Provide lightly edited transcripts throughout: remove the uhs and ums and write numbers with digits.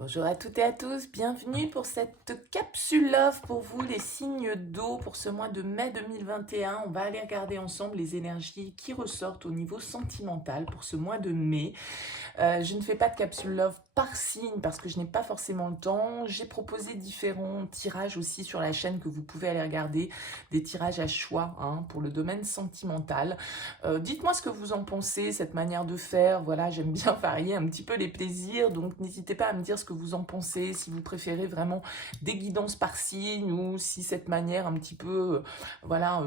Bonjour à toutes et à tous, bienvenue pour cette capsule love pour vous, les signes d'eau pour ce mois de mai 2021. On va aller regarder ensemble les énergies qui ressortent au niveau sentimental pour ce mois de mai. Je ne fais pas de capsule love par signe parce que je n'ai pas forcément le temps. J'ai proposé différents tirages aussi sur la chaîne que vous pouvez aller regarder, des tirages à choix pour le domaine sentimental. Dites-moi ce que vous en pensez, cette manière de faire. Voilà, j'aime bien varier un petit peu les plaisirs, donc n'hésitez pas à me dire ce que vous en pensez, si vous préférez vraiment des guidances par signe ou si cette manière un petit peu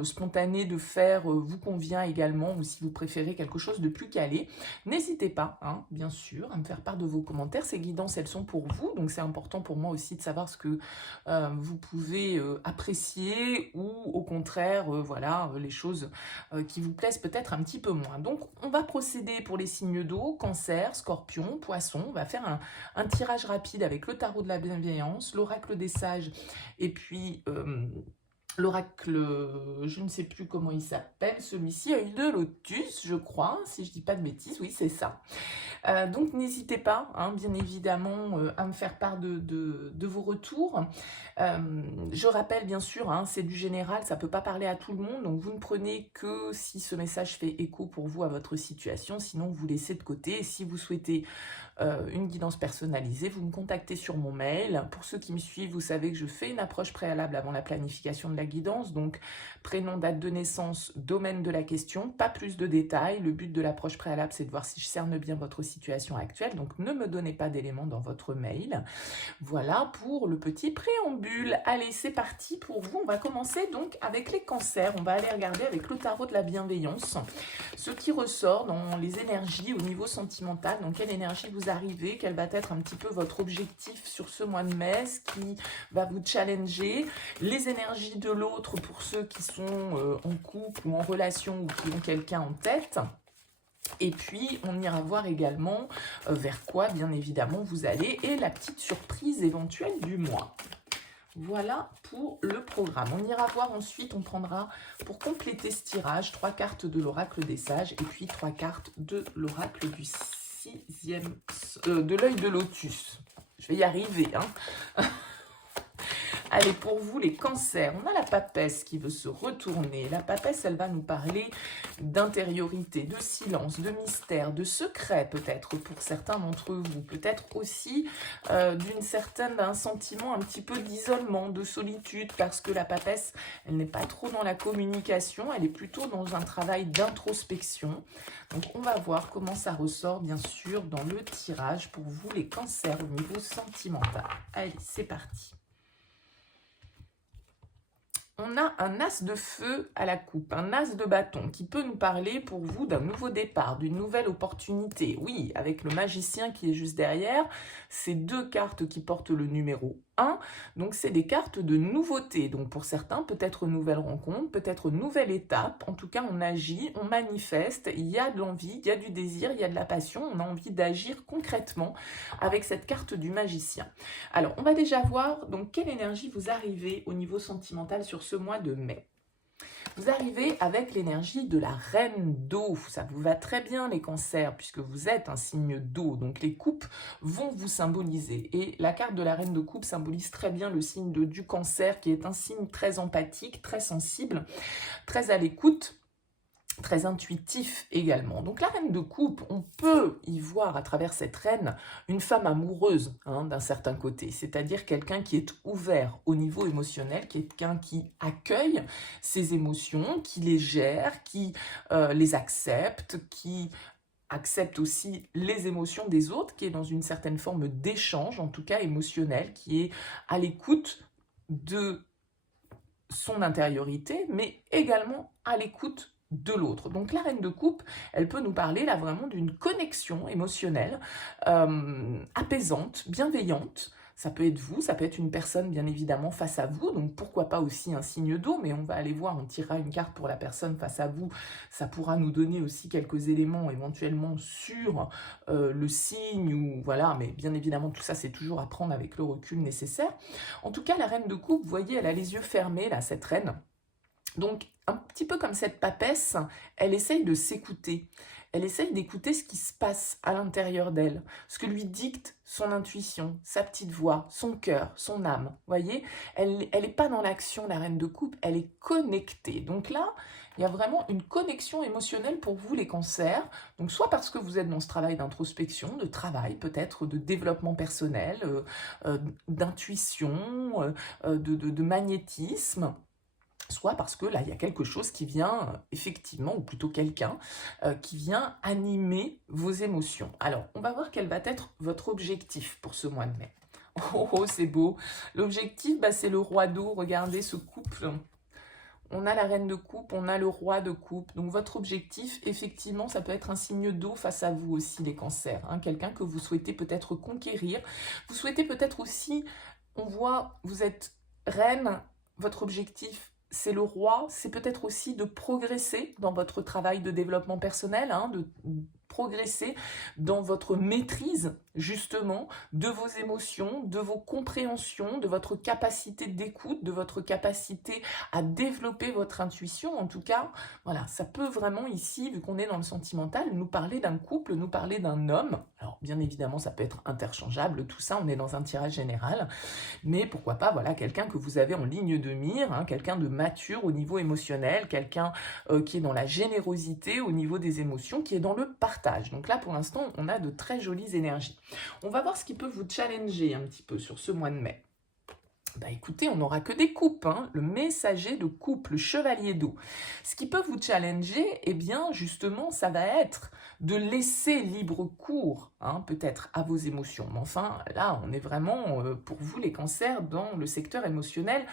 spontanée de faire vous convient également ou si vous préférez quelque chose de plus calé. N'hésitez pas, bien sûr, à me faire part de vos commentaires. Ces guidances, elles sont pour vous, donc c'est important pour moi aussi de savoir ce que vous pouvez apprécier ou au contraire, les choses qui vous plaisent peut-être un petit peu moins. Donc, on va procéder pour les signes d'eau, cancer, scorpion, poisson. On va faire un tirage rapide avec le tarot de la bienveillance, l'oracle des sages et puis l'oracle, je ne sais plus comment il s'appelle, celui-ci, œil de lotus, je crois, si je dis pas de bêtises, oui, c'est ça. Donc n'hésitez pas, bien évidemment, à me faire part de vos retours. Je rappelle bien sûr, c'est du général, ça ne peut pas parler à tout le monde, donc vous ne prenez que si ce message fait écho pour vous à votre situation, sinon vous laissez de côté. Et si vous souhaitez une guidance personnalisée, vous me contactez sur mon mail. Pour ceux qui me suivent, vous savez que je fais une approche préalable avant la planification de la guidance, donc prénom, date de naissance, domaine de la question, pas plus de détails. Le but de l'approche préalable, c'est de voir si je cerne bien votre situation actuelle, donc ne me donnez pas d'éléments dans votre mail. Voilà pour le petit préambule. Allez, c'est parti pour vous. On va commencer donc avec les cancers. On va aller regarder avec le tarot de la bienveillance ce qui ressort dans les énergies au niveau sentimental. Dans quelle énergie vous arrivez, quel va être un petit peu votre objectif sur ce mois de mai, ce qui va vous challenger, les énergies de l'autre pour ceux qui sont en couple ou en relation ou qui ont quelqu'un en tête. Et puis, on ira voir également vers quoi, bien évidemment, vous allez et la petite surprise éventuelle du mois. Voilà pour le programme. On ira voir ensuite, on prendra pour compléter ce tirage 3 cartes de l'oracle des sages et puis 3 cartes de l'oracle du sixième, de l'œil de lotus. Je vais y arriver, Allez, pour vous, les cancers, on a la papesse qui veut se retourner. La papesse, elle va nous parler d'intériorité, de silence, de mystère, de secret peut-être pour certains d'entre vous. Peut-être aussi d'un sentiment un petit peu d'isolement, de solitude, parce que la papesse, elle n'est pas trop dans la communication, elle est plutôt dans un travail d'introspection. Donc, on va voir comment ça ressort, bien sûr, dans le tirage pour vous, les cancers au niveau sentimental. Allez, c'est parti. On a un as de feu à la coupe, un as de bâton qui peut nous parler pour vous d'un nouveau départ, d'une nouvelle opportunité. Oui, avec le magicien qui est juste derrière, c'est 2 cartes qui portent le numéro 1, donc c'est des cartes de nouveauté. Donc pour certains, peut-être nouvelle rencontre, peut-être nouvelle étape. En tout cas, on agit, on manifeste, il y a de l'envie, il y a du désir, il y a de la passion, on a envie d'agir concrètement avec cette carte du magicien. Alors, on va déjà voir donc quelle énergie vous arrivez au niveau sentimental sur ce mois de mai. Vous arrivez avec l'énergie de la reine d'eau. Ça vous va très bien les cancers puisque vous êtes un signe d'eau. Donc les coupes vont vous symboliser. Et la carte de la reine de coupe symbolise très bien le signe du cancer qui est un signe très empathique, très sensible, très à l'écoute, très intuitif également. Donc la reine de coupe, on peut y voir à travers cette reine une femme amoureuse d'un certain côté, c'est-à-dire quelqu'un qui est ouvert au niveau émotionnel, quelqu'un qui accueille ses émotions, qui les gère, qui les accepte, qui accepte aussi les émotions des autres, qui est dans une certaine forme d'échange, en tout cas émotionnel, qui est à l'écoute de son intériorité, mais également à l'écoute de l'autre. Donc la reine de coupe, elle peut nous parler là vraiment d'une connexion émotionnelle apaisante, bienveillante. Ça peut être vous, ça peut être une personne bien évidemment face à vous, donc pourquoi pas aussi un signe d'eau, mais on va aller voir, on tirera une carte pour la personne face à vous, ça pourra nous donner aussi quelques éléments éventuellement sur le signe, ou voilà, mais bien évidemment tout ça c'est toujours à prendre avec le recul nécessaire. En tout cas la reine de coupe, vous voyez, elle a les yeux fermés là, cette reine. Donc, un petit peu comme cette papesse, elle essaye de s'écouter. elle essaye d'écouter ce qui se passe à l'intérieur d'elle, ce que lui dicte son intuition, sa petite voix, son cœur, son âme. Voyez, elle n'est pas dans l'action, la reine de coupe, elle est connectée. Donc là, il y a vraiment une connexion émotionnelle pour vous, les cancers. Donc soit parce que vous êtes dans ce travail d'introspection, de travail peut-être, de développement personnel, d'intuition, de magnétisme, soit parce que là, il y a quelque chose qui vient, effectivement, ou plutôt quelqu'un, qui vient animer vos émotions. Alors, on va voir quel va être votre objectif pour ce mois de mai. Oh, oh, c'est beau. L'objectif, bah, c'est le roi d'eau. Regardez ce couple. On a la reine de coupe, on a le roi de coupe. Donc votre objectif, effectivement, ça peut être un signe d'eau face à vous aussi, les cancers. Hein, quelqu'un que vous souhaitez peut-être conquérir. Vous souhaitez peut-être aussi, on voit, vous êtes reine, votre objectif, c'est le roi. C'est peut-être aussi de progresser dans votre travail de développement personnel, hein, de progresser dans votre maîtrise, justement, de vos émotions, de vos compréhensions, de votre capacité d'écoute, de votre capacité à développer votre intuition. En tout cas, voilà, ça peut vraiment ici, vu qu'on est dans le sentimental, nous parler d'un couple, nous parler d'un homme. Alors, bien évidemment, ça peut être interchangeable, tout ça, on est dans un tirage général, mais pourquoi pas, voilà, quelqu'un que vous avez en ligne de mire, hein, quelqu'un de mature au niveau émotionnel, quelqu'un qui est dans la générosité au niveau des émotions, qui est dans le partage. Donc là, pour l'instant, on a de très jolies énergies. On va voir ce qui peut vous challenger un petit peu sur ce mois de mai. Bah écoutez, on n'aura que des coupes, hein, le messager de coupe, le chevalier d'eau. Ce qui peut vous challenger, eh bien justement, ça va être de laisser libre cours, hein, peut-être à vos émotions. Mais enfin, là, on est vraiment, pour vous les cancers, dans le secteur émotionnel,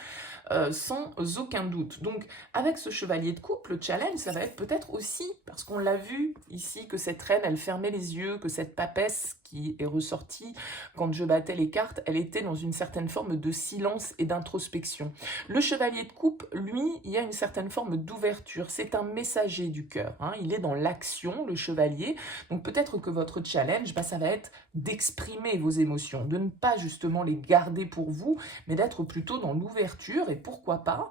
sans aucun doute. Donc, avec ce chevalier de coupe, le challenge, ça va être peut-être aussi, parce qu'on l'a vu ici, que cette reine, elle fermait les yeux, que cette papesse qui est ressortie, quand je battais les cartes, elle était dans une certaine forme de silence et d'introspection. Le chevalier de coupe, lui, il y a une certaine forme d'ouverture. C'est un messager du cœur. Hein. Il est dans l'action, le chevalier. Donc peut-être que votre challenge, bah, ça va être d'exprimer vos émotions, de ne pas justement les garder pour vous, mais d'être plutôt dans l'ouverture et pourquoi pas,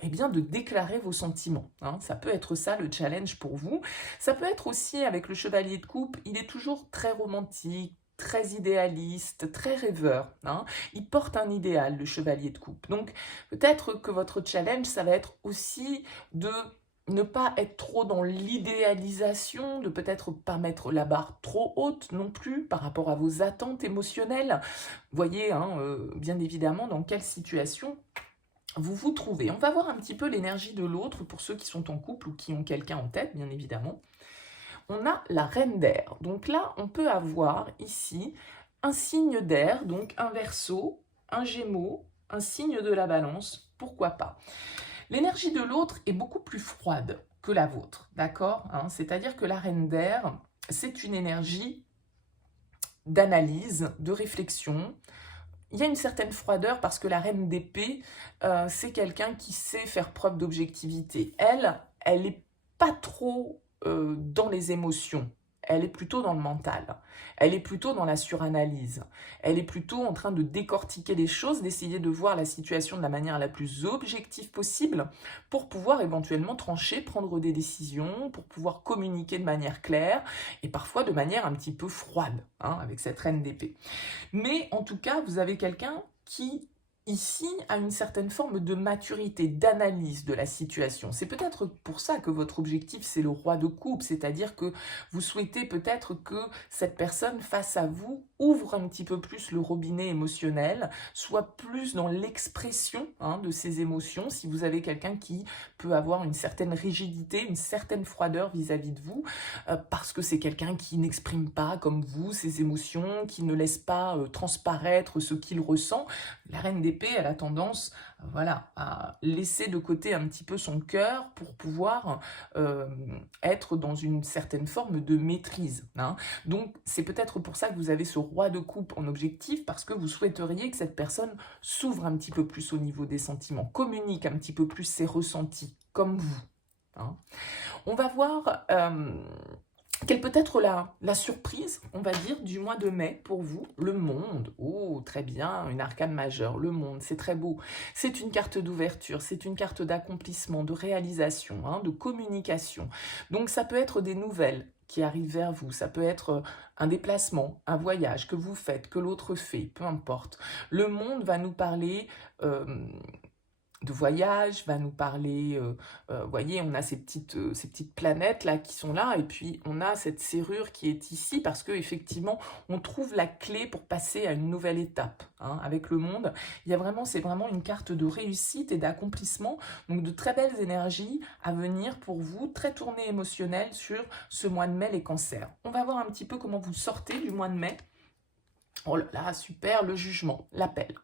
eh bien de déclarer vos sentiments. Hein. Ça peut être ça le challenge pour vous. Ça peut être aussi avec le chevalier de coupe, il est toujours très romantique, très idéaliste, très rêveur. Hein. Il porte un idéal, le chevalier de coupe. Donc, peut-être que votre challenge, ça va être aussi de ne pas être trop dans l'idéalisation, de peut-être pas mettre la barre trop haute non plus par rapport à vos attentes émotionnelles. Voyez, hein, bien évidemment, dans quelle situation vous vous trouvez. On va voir un petit peu l'énergie de l'autre pour ceux qui sont en couple ou qui ont quelqu'un en tête, bien évidemment. On a la reine d'air. Donc là, on peut avoir ici un signe d'air, donc un Verseau, un Gémeaux, un signe de la Balance, pourquoi pas. L'énergie de l'autre est beaucoup plus froide que la vôtre, d'accord, hein. C'est-à-dire que la reine d'air, c'est une énergie d'analyse, de réflexion. Il y a une certaine froideur parce que la reine d'épée, c'est quelqu'un qui sait faire preuve d'objectivité. Elle n'est pas trop dans les émotions. Elle est plutôt dans le mental. Elle est plutôt dans la suranalyse. Elle est plutôt en train de décortiquer les choses, d'essayer de voir la situation de la manière la plus objective possible pour pouvoir éventuellement trancher, prendre des décisions, pour pouvoir communiquer de manière claire et parfois de manière un petit peu froide, hein, avec cette reine d'épée. Mais en tout cas, vous avez quelqu'un qui, ici, a une certaine forme de maturité, d'analyse de la situation. C'est peut-être pour ça que votre objectif, c'est le roi de coupe, c'est-à-dire que vous souhaitez peut-être que cette personne face à vous ouvre un petit peu plus le robinet émotionnel, soit plus dans l'expression, hein, de ses émotions. Si vous avez quelqu'un qui peut avoir une certaine rigidité, une certaine froideur vis-à-vis de vous, parce que c'est quelqu'un qui n'exprime pas comme vous ses émotions, qui ne laisse pas transparaître ce qu'il ressent, la reine d'épée, elle a tendance, voilà, à laisser de côté un petit peu son cœur pour pouvoir être dans une certaine forme de maîtrise. Hein. Donc, c'est peut-être pour ça que vous avez ce roi de coupe en objectif, parce que vous souhaiteriez que cette personne s'ouvre un petit peu plus au niveau des sentiments, communique un petit peu plus ses ressentis, comme vous. Hein. On va voir quelle peut être la surprise, on va dire, du mois de mai pour vous? Le monde. Oh, très bien, une arcane majeure. Le monde, c'est très beau. C'est une carte d'ouverture, c'est une carte d'accomplissement, de réalisation, hein, de communication. Donc, ça peut être des nouvelles qui arrive vers vous. Ça peut être un déplacement, un voyage que vous faites, que l'autre fait, peu importe. Le monde va nous parler de voyage, va nous parler, vous voyez, on a ces petites planètes là qui sont là, et puis on a cette serrure qui est ici, parce que effectivement, on trouve la clé pour passer à une nouvelle étape, hein, avec le monde. Il y a vraiment, c'est vraiment une carte de réussite et d'accomplissement, donc de très belles énergies à venir pour vous, très tournées émotionnelles sur ce mois de mai, les cancers. On va voir un petit peu comment vous sortez du mois de mai. Oh là là, super, le jugement, l'appel.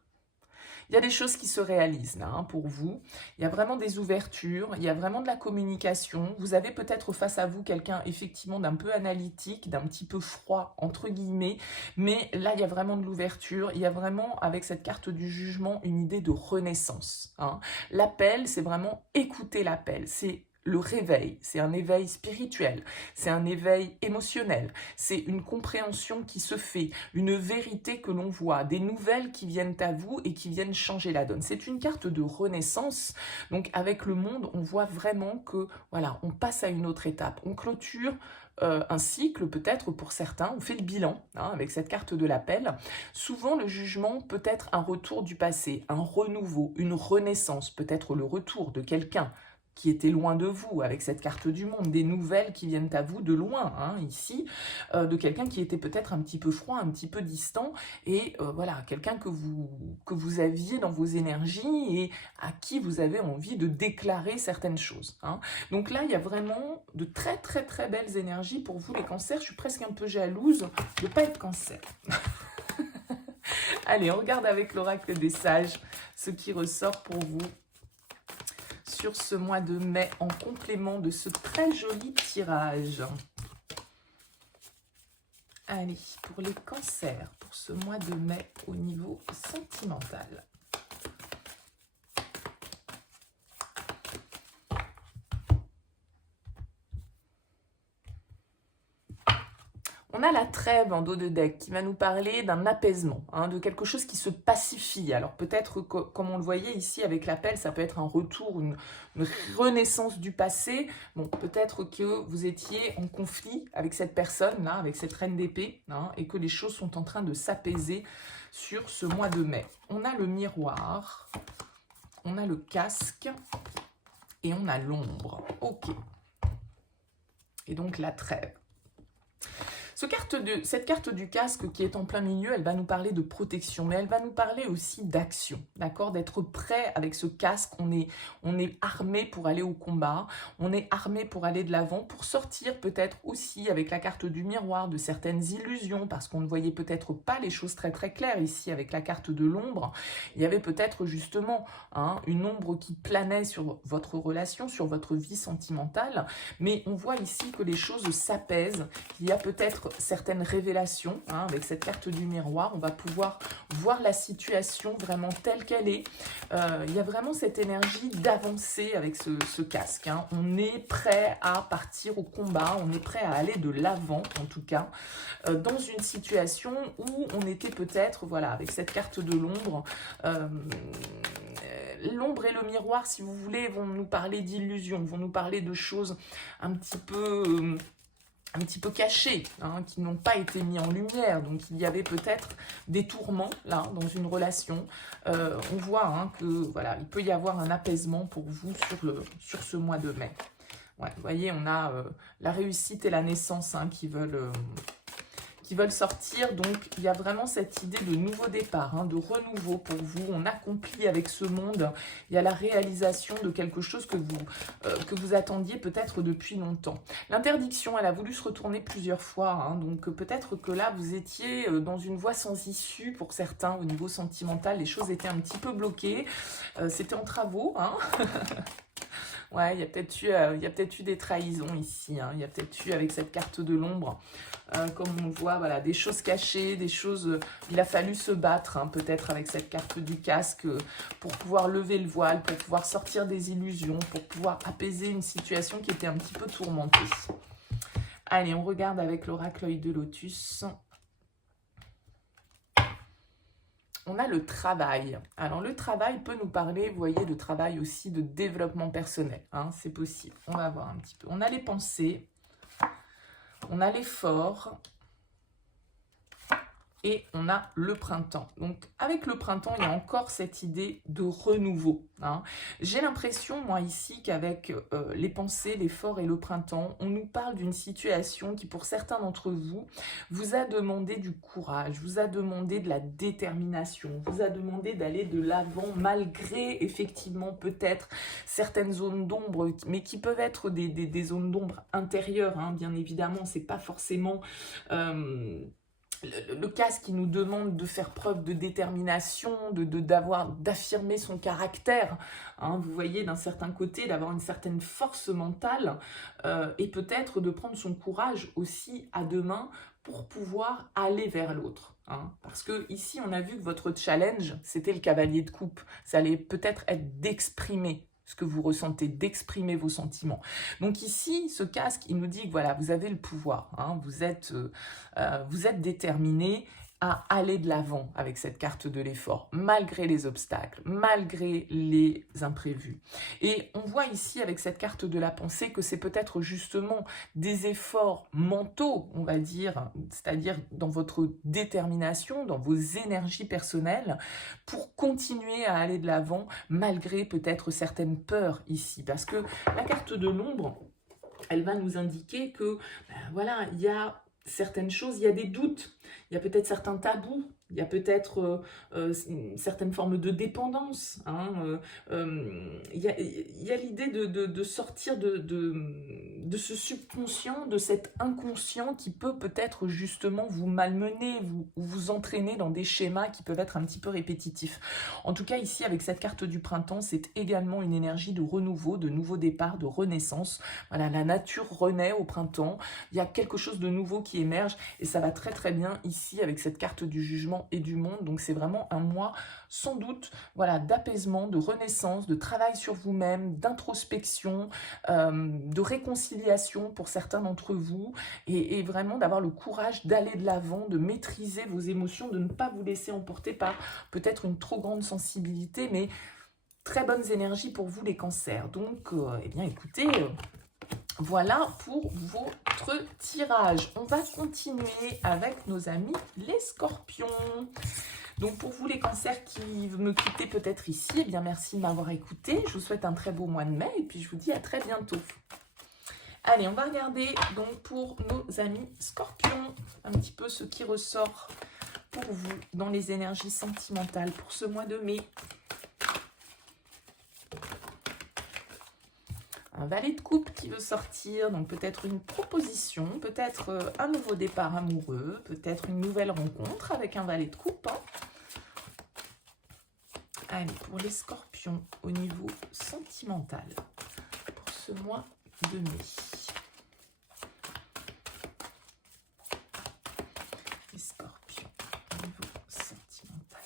Il y a des choses qui se réalisent là, hein, pour vous. Il y a vraiment des ouvertures, il y a vraiment de la communication. Vous avez peut-être face à vous quelqu'un effectivement d'un peu analytique, d'un petit peu froid, entre guillemets. Mais là, il y a vraiment de l'ouverture. Il y a vraiment, avec cette carte du jugement, une idée de renaissance, hein. L'appel, c'est vraiment écouter l'appel. C'est le réveil, c'est un éveil spirituel, c'est un éveil émotionnel, c'est une compréhension qui se fait, une vérité que l'on voit, des nouvelles qui viennent à vous et qui viennent changer la donne. C'est une carte de renaissance, donc avec le monde, on voit vraiment que, voilà, on passe à une autre étape, on clôture un cycle peut-être pour certains, on fait le bilan, hein, avec cette carte de l'appel. Souvent le jugement peut être un retour du passé, un renouveau, une renaissance, peut-être le retour de quelqu'un qui était loin de vous, avec cette carte du monde, des nouvelles qui viennent à vous de loin, hein, ici, de quelqu'un qui était peut-être un petit peu froid, un petit peu distant, et voilà, quelqu'un que vous aviez dans vos énergies et à qui vous avez envie de déclarer certaines choses, hein. Donc là, il y a vraiment de très très très belles énergies pour vous les cancers. Je suis presque un peu jalouse de ne pas être cancer. Allez, on regarde avec l'oracle des sages ce qui ressort pour vous sur ce mois de mai, en complément de ce très joli tirage. Allez, pour les cancers, pour ce mois de mai au niveau sentimental. On a la trêve en dos de deck qui va nous parler d'un apaisement, hein, de quelque chose qui se pacifie. Alors peut-être, comme on le voyait ici avec l'appel, ça peut être un retour, une renaissance du passé. Bon, peut-être que vous étiez en conflit avec cette personne-là, avec cette reine d'épée, hein, et que les choses sont en train de s'apaiser sur ce mois de mai. On a le miroir, on a le casque et on a l'ombre. Ok. Et donc la trêve. Cette carte du casque qui est en plein milieu, elle va nous parler de protection, mais elle va nous parler aussi d'action, d'accord? D'être prêt avec ce casque, on est armé pour aller au combat, on est armé pour aller de l'avant, pour sortir peut-être aussi avec la carte du miroir de certaines illusions, parce qu'on ne voyait peut-être pas les choses très très claires ici avec la carte de l'ombre. Il y avait peut-être justement, hein, une ombre qui planait sur votre relation, sur votre vie sentimentale, mais on voit ici que les choses s'apaisent, qu'il y a peut-être certaines révélations, hein, avec cette carte du miroir, on va pouvoir voir la situation vraiment telle qu'elle est. Il y a vraiment cette énergie d'avancer avec ce casque, hein. On est prêt à partir au combat, on est prêt à aller de l'avant en tout cas, dans une situation où on était peut-être, voilà, avec cette carte de l'ombre, l'ombre et le miroir, si vous voulez, vont nous parler d'illusions, vont nous parler de choses un petit peu cachés, hein, qui n'ont pas été mis en lumière. Donc il y avait peut-être des tourments là dans une relation. On voit, hein, que voilà, il peut y avoir un apaisement pour vous sur ce mois de mai. Ouais, vous voyez, on a la réussite et la naissance, hein, qui veulent sortir. Donc il y a vraiment cette idée de nouveau départ, hein, de renouveau pour vous. On accomplit avec ce monde. Il y a la réalisation de quelque chose que vous attendiez peut-être depuis longtemps. L'interdiction, elle a voulu se retourner plusieurs fois, hein, donc peut-être que là vous étiez dans une voie sans issue pour certains au niveau sentimental. Les choses étaient un petit peu bloquées, c'était en travaux, hein. Ouais, il y a peut-être eu des trahisons ici, hein. Il y a peut-être eu, avec cette carte de l'ombre, comme on voit, voilà, des choses cachées, des choses... il a fallu se battre, hein, peut-être avec cette carte du casque, pour pouvoir lever le voile, pour pouvoir sortir des illusions, pour pouvoir apaiser une situation qui était un petit peu tourmentée. Allez, on regarde avec l'oracle œil de lotus. On a le travail. Alors le travail peut nous parler, vous voyez, de travail aussi, de développement personnel, hein, c'est possible. On va voir un petit peu. On a les pensées, on a l'effort et on a le printemps. Donc avec le printemps, il y a encore cette idée de renouveau, hein. J'ai l'impression, moi ici, qu'avec les pensées, l'effort et le printemps, on nous parle d'une situation qui, pour certains d'entre vous, vous a demandé du courage, vous a demandé de la détermination, vous a demandé d'aller de l'avant malgré effectivement peut-être certaines zones d'ombre, mais qui peuvent être des zones d'ombre intérieures, hein, bien évidemment, c'est pas forcément... le casque qui nous demande de faire preuve de détermination, d'affirmer son caractère, hein, vous voyez, d'un certain côté, d'avoir une certaine force mentale, et peut-être de prendre son courage aussi à deux mains pour pouvoir aller vers l'autre. Hein. Parce que ici, on a vu que votre challenge, c'était le cavalier de coupe. Ça allait peut-être être d'exprimer ce que vous ressentez, d'exprimer vos sentiments. Donc ici, ce casque, il nous dit que voilà, vous avez le pouvoir, hein, vous êtes déterminé à aller de l'avant avec cette carte de l'effort, malgré les obstacles, malgré les imprévus. Et on voit ici avec cette carte de la pensée que c'est peut-être justement des efforts mentaux, on va dire, c'est-à-dire dans votre détermination, dans vos énergies personnelles, pour continuer à aller de l'avant, malgré peut-être certaines peurs ici. Parce que la carte de l'ombre, elle va nous indiquer que, ben voilà, il y a certaines choses, il y a des doutes, il y a peut-être certains tabous, il y a peut-être certaines formes de dépendance, hein, il y a l'idée de sortir de ce subconscient, de cet inconscient qui peut peut-être justement vous malmener, vous entraîner dans des schémas qui peuvent être un petit peu répétitifs. En tout cas, ici, avec cette carte du printemps, c'est également une énergie de renouveau, de nouveau départ, de renaissance. Voilà, la nature renaît au printemps, il y a quelque chose de nouveau qui émerge et ça va très très bien ici avec cette carte du jugement et du monde. Donc c'est vraiment un mois sans doute, voilà, d'apaisement, de renaissance, de travail sur vous-même, d'introspection, de réconciliation pour certains d'entre vous et vraiment d'avoir le courage d'aller de l'avant, de maîtriser vos émotions, de ne pas vous laisser emporter par peut-être une trop grande sensibilité, mais très bonnes énergies pour vous les cancers. Donc, eh bien écoutez... voilà pour votre tirage. On va continuer avec nos amis les scorpions. Donc pour vous les cancers qui me quittez peut-être ici, eh bien merci de m'avoir écouté. Je vous souhaite un très beau mois de mai et puis je vous dis à très bientôt. Allez, on va regarder donc pour nos amis scorpions, un petit peu ce qui ressort pour vous dans les énergies sentimentales pour ce mois de mai. Un valet de coupe qui veut sortir, donc peut-être une proposition, peut-être un nouveau départ amoureux, peut-être une nouvelle rencontre avec un valet de coupe. Hein. Allez, pour les scorpions au niveau sentimental, pour ce mois de mai. Les scorpions au niveau sentimental.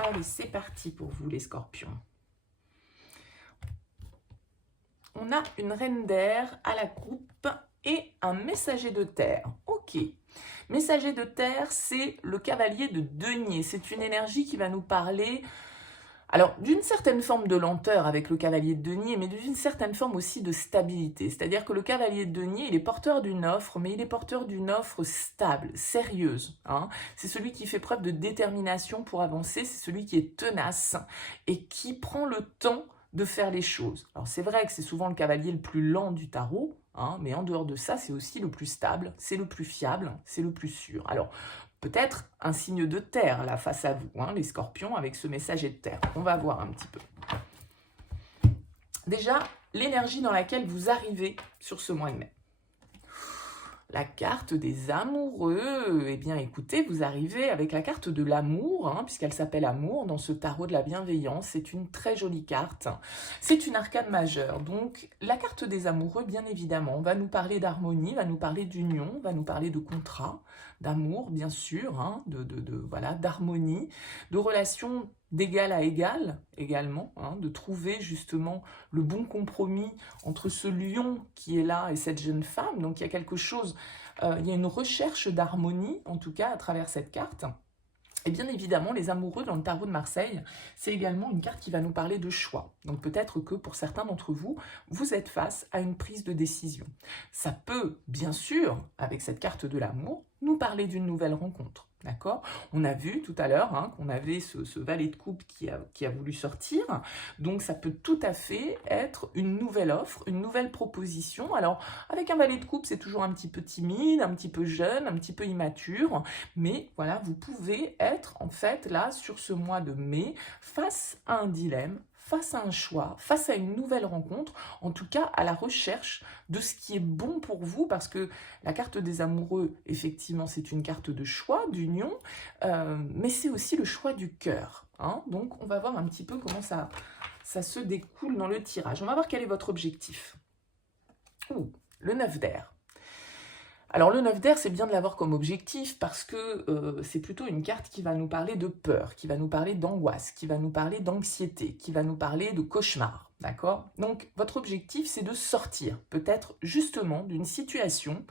Allez, c'est parti pour vous les scorpions. On a une reine d'air à la coupe et un messager de terre. Ok. Messager de terre, c'est le cavalier de denier. C'est une énergie qui va nous parler... alors, d'une certaine forme de lenteur avec le cavalier de denier, mais d'une certaine forme aussi de stabilité. C'est-à-dire que le cavalier de denier, il est porteur d'une offre, mais il est porteur d'une offre stable, sérieuse. Hein. C'est celui qui fait preuve de détermination pour avancer, c'est celui qui est tenace et qui prend le temps de faire les choses. Alors, c'est vrai que c'est souvent le cavalier le plus lent du tarot, hein, mais en dehors de ça, c'est aussi le plus stable, c'est le plus fiable, c'est le plus sûr. Alors, peut-être un signe de terre là face à vous, hein, les scorpions, avec ce messager de terre. On va voir un petit peu. Déjà, l'énergie dans laquelle vous arrivez sur ce mois de mai. La carte des amoureux. Eh bien, écoutez, vous arrivez avec la carte de l'amour, hein, puisqu'elle s'appelle Amour dans ce tarot de la bienveillance. C'est une très jolie carte. C'est une arcane majeure. Donc, la carte des amoureux, bien évidemment, va nous parler d'harmonie, va nous parler d'union, va nous parler de contrat, d'amour, bien sûr, hein, voilà, d'harmonie, de relations d'égal à égal également, hein, de trouver justement le bon compromis entre ce lion qui est là et cette jeune femme. Donc il y a quelque chose, il y a une recherche d'harmonie, en tout cas à travers cette carte. Et bien évidemment, les amoureux dans le tarot de Marseille, c'est également une carte qui va nous parler de choix. Donc peut-être que pour certains d'entre vous, vous êtes face à une prise de décision. Ça peut, bien sûr, avec cette carte de l'amour, nous parler d'une nouvelle rencontre. D'accord? On a vu tout à l'heure hein, qu'on avait ce valet de coupe qui a voulu sortir. Donc ça peut tout à fait être une nouvelle offre, une nouvelle proposition. Alors avec un valet de coupe, c'est toujours un petit peu timide, un petit peu jeune, un petit peu immature. Mais voilà, vous pouvez être en fait là sur ce mois de mai face à un dilemme, face à un choix, face à une nouvelle rencontre, en tout cas à la recherche de ce qui est bon pour vous, parce que la carte des amoureux, effectivement, c'est une carte de choix, d'union, mais c'est aussi le choix du cœur. Hein. Donc on va voir un petit peu comment ça se découle dans le tirage. On va voir quel est votre objectif. Ouh, le 9 d'air. Alors le 9 d'air, c'est bien de l'avoir comme objectif parce que c'est plutôt une carte qui va nous parler de peur, qui va nous parler d'angoisse, qui va nous parler d'anxiété, qui va nous parler de cauchemar, d'accord? Donc votre objectif, c'est de sortir peut-être justement d'une situation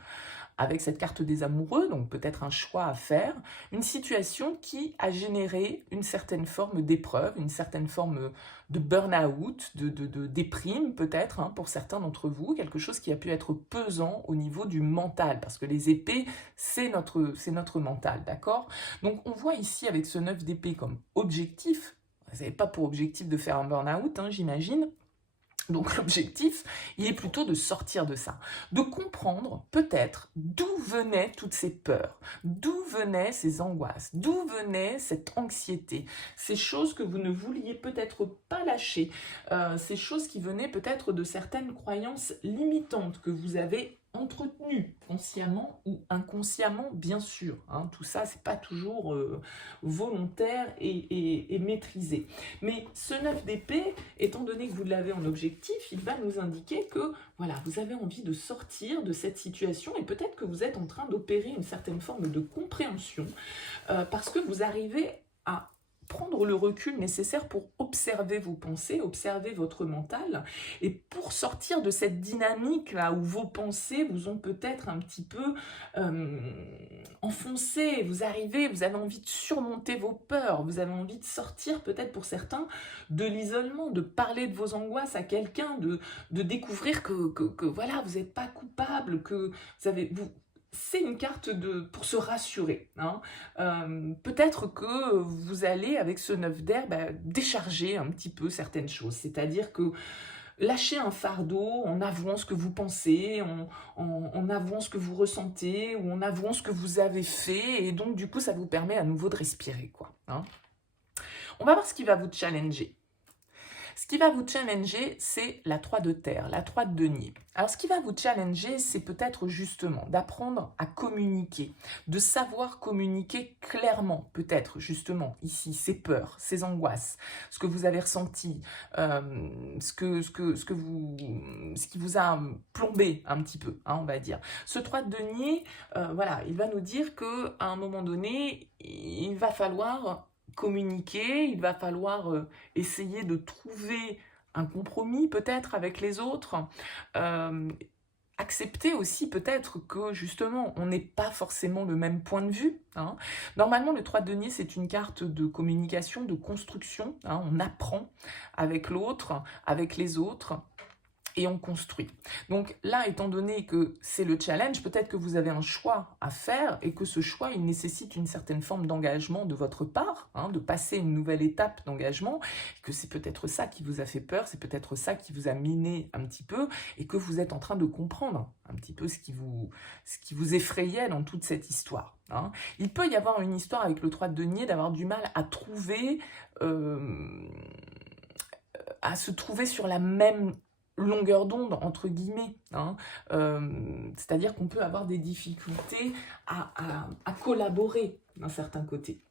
avec cette carte des amoureux, donc peut-être un choix à faire, une situation qui a généré une certaine forme d'épreuve, une certaine forme de burn-out, de déprime peut-être, hein, pour certains d'entre vous, quelque chose qui a pu être pesant au niveau du mental, parce que les épées, c'est notre mental, d'accord? Donc on voit ici avec ce 9 d'épée comme objectif, vous n'avez pas pour objectif de faire un burn-out, hein, j'imagine. Donc l'objectif, il est plutôt de sortir de ça, de comprendre peut-être d'où venaient toutes ces peurs, d'où venaient ces angoisses, d'où venait cette anxiété, ces choses que vous ne vouliez peut-être pas lâcher, ces choses qui venaient peut-être de certaines croyances limitantes que vous avez entretenues, consciemment ou inconsciemment, bien sûr. Hein, tout ça, c'est pas toujours volontaire et maîtrisé. Mais ce 9 d'épée, étant donné que vous l'avez en objectif, il va nous indiquer que voilà, vous avez envie de sortir de cette situation et peut-être que vous êtes en train d'opérer une certaine forme de compréhension parce que vous arrivez à prendre le recul nécessaire pour observer vos pensées, observer votre mental, et pour sortir de cette dynamique-là où vos pensées vous ont peut-être un petit peu enfoncé, vous avez envie de surmonter vos peurs, vous avez envie de sortir peut-être pour certains de l'isolement, de parler de vos angoisses à quelqu'un, de découvrir que voilà, vous n'êtes pas coupable, que c'est une carte pour se rassurer. Hein. Peut-être que vous allez, avec ce 9 d'air, décharger un petit peu certaines choses. C'est-à-dire que lâcher un fardeau en avouant ce que vous pensez, en avouant ce que vous ressentez, ou en avouant ce que vous avez fait. Et donc, du coup, ça vous permet à nouveau de respirer, quoi. Hein. On va voir ce qui va vous challenger. Ce qui va vous challenger, c'est la 3 de terre, la 3 de denier. Alors, ce qui va vous challenger, c'est peut-être justement d'apprendre à communiquer, de savoir communiquer clairement, peut-être justement ici, ces peurs, ces angoisses, ce que vous avez ressenti, ce qui vous a plombé un petit peu, hein, on va dire. Ce 3 de denier, voilà, il va nous dire qu'à un moment donné, il va falloir communiquer, il va falloir essayer de trouver un compromis peut-être avec les autres, accepter aussi peut-être que justement on n'est pas forcément le même point de vue. Hein. Normalement le 3 de denier c'est une carte de communication, de construction, hein. On apprend avec l'autre, avec les autres, et on construit. Donc là, étant donné que c'est le challenge, peut-être que vous avez un choix à faire et que ce choix, il nécessite une certaine forme d'engagement de votre part, hein, de passer une nouvelle étape d'engagement, que c'est peut-être ça qui vous a fait peur, c'est peut-être ça qui vous a miné un petit peu et que vous êtes en train de comprendre un petit peu ce qui vous effrayait dans toute cette histoire. Hein. Il peut y avoir une histoire avec le 3 de denier d'avoir du mal à trouver, à se trouver sur la même longueur d'onde, entre guillemets. Hein. C'est-à-dire qu'on peut avoir des difficultés à collaborer d'un certain côté.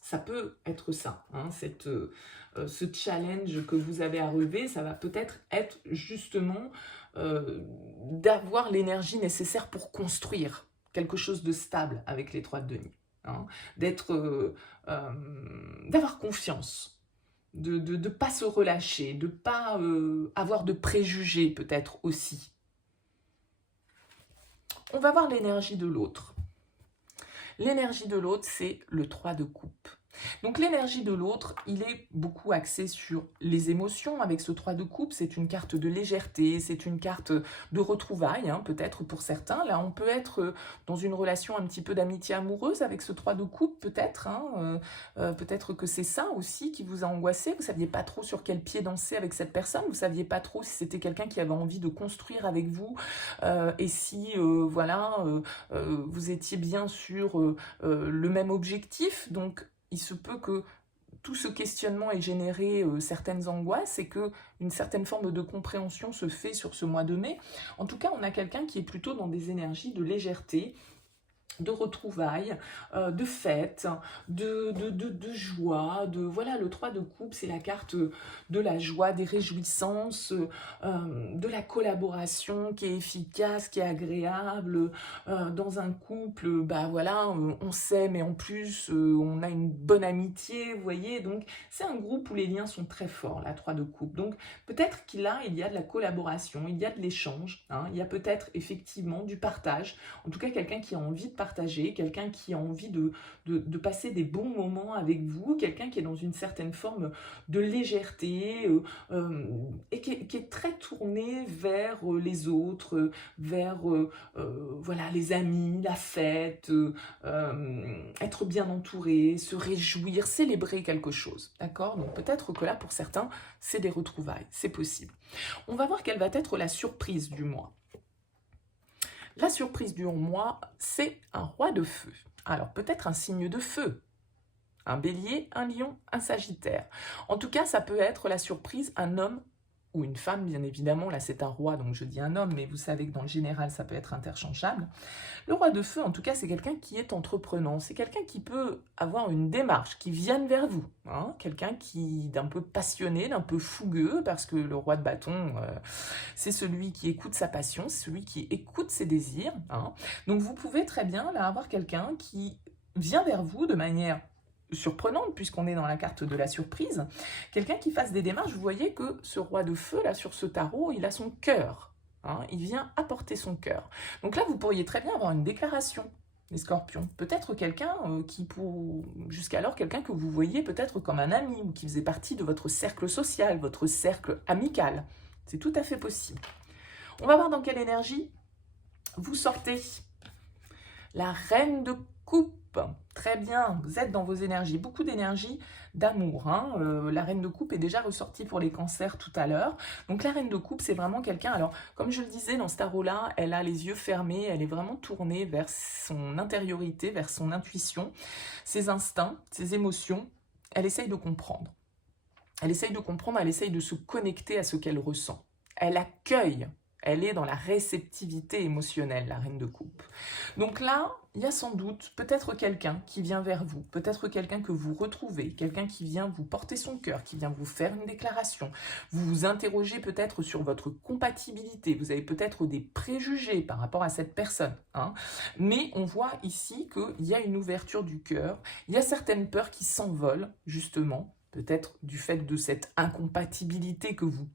Ça peut être ça, hein, ce challenge que vous avez à relever, ça va peut-être être justement d'avoir l'énergie nécessaire pour construire quelque chose de stable avec les 3 de denier. hein, d'avoir confiance, de ne pas se relâcher, de ne pas avoir de préjugés peut-être aussi. On va voir l'énergie de l'autre. L'énergie de l'autre, c'est le 3 de coupe. Donc l'énergie de l'autre, il est beaucoup axé sur les émotions avec ce 3 de coupe. C'est une carte de légèreté, c'est une carte de retrouvailles, hein, peut-être pour certains. Là, on peut être dans une relation un petit peu d'amitié amoureuse avec ce 3 de coupe, peut-être. Hein, peut-être que c'est ça aussi qui vous a angoissé. Vous ne saviez pas trop sur quel pied danser avec cette personne. Vous ne saviez pas trop si c'était quelqu'un qui avait envie de construire avec vous. Et si, voilà, vous étiez bien sur le même objectif. Donc, il se peut que tout ce questionnement ait généré certaines angoisses et qu'une certaine forme de compréhension se fait sur ce mois de mai. En tout cas, on a quelqu'un qui est plutôt dans des énergies de légèreté, de retrouvailles, de fêtes, de joie, voilà, le 3 de coupe, c'est la carte de la joie, des réjouissances, de la collaboration qui est efficace, qui est agréable, dans un couple, bah voilà, on s'aime et en plus, on a une bonne amitié, vous voyez, donc c'est un groupe où les liens sont très forts, la 3 de coupe, donc peut-être qu'il y a de la collaboration, il y a de l'échange, hein, il y a peut-être effectivement du partage, en tout cas quelqu'un qui a envie de partager, quelqu'un qui a envie de passer des bons moments avec vous, quelqu'un qui est dans une certaine forme de légèreté et qui est très tourné vers les autres, vers voilà, les amis, la fête, être bien entouré, se réjouir, célébrer quelque chose, d'accord? Donc peut-être que là, pour certains, c'est des retrouvailles, c'est possible. On va voir quelle va être la surprise du mois. La surprise du mois, c'est un roi de feu. Alors peut-être un signe de feu, un bélier, un lion, un sagittaire. En tout cas, ça peut être la surprise, un homme ou une femme, bien évidemment. Là, c'est un roi, donc je dis un homme, mais vous savez que dans le général, ça peut être interchangeable. Le roi de feu, en tout cas, c'est quelqu'un qui est entreprenant. C'est quelqu'un qui peut avoir une démarche, qui vienne vers vous. Hein, quelqu'un d'un peu passionné, d'un peu fougueux, parce que le roi de bâton, c'est celui qui écoute sa passion, c'est celui qui écoute ses désirs. Hein. Donc, vous pouvez très bien là avoir quelqu'un qui vient vers vous de manière surprenante, puisqu'on est dans la carte de la surprise, quelqu'un qui fasse des démarches. Vous voyez que ce roi de feu, là, sur ce tarot, il a son cœur. Hein, il vient apporter son cœur. Donc là, vous pourriez très bien avoir une déclaration, les scorpions. Peut-être quelqu'un jusqu'alors, quelqu'un que vous voyez peut-être comme un ami, ou qui faisait partie de votre cercle social, votre cercle amical. C'est tout à fait possible. On va voir dans quelle énergie vous sortez. La reine de coupe. Très bien, vous êtes dans vos énergies, beaucoup d'énergie d'amour. Hein. La reine de coupe est déjà ressortie pour les cancers tout à l'heure. Donc la reine de coupe, c'est vraiment quelqu'un, alors comme je le disais dans ce tarot-là, elle a les yeux fermés, elle est vraiment tournée vers son intériorité, vers son intuition, ses instincts, ses émotions. Elle essaye de comprendre. Elle essaye de comprendre, elle essaye de se connecter à ce qu'elle ressent. Elle accueille. Elle est dans la réceptivité émotionnelle, la reine de coupe. Donc là, il y a sans doute peut-être quelqu'un qui vient vers vous, peut-être quelqu'un que vous retrouvez, quelqu'un qui vient vous porter son cœur, qui vient vous faire une déclaration. Vous vous interrogez peut-être sur votre compatibilité, vous avez peut-être des préjugés par rapport à cette personne. Hein. Mais on voit ici qu'il y a une ouverture du cœur, il y a certaines peurs qui s'envolent, justement, peut-être du fait de cette incompatibilité que vous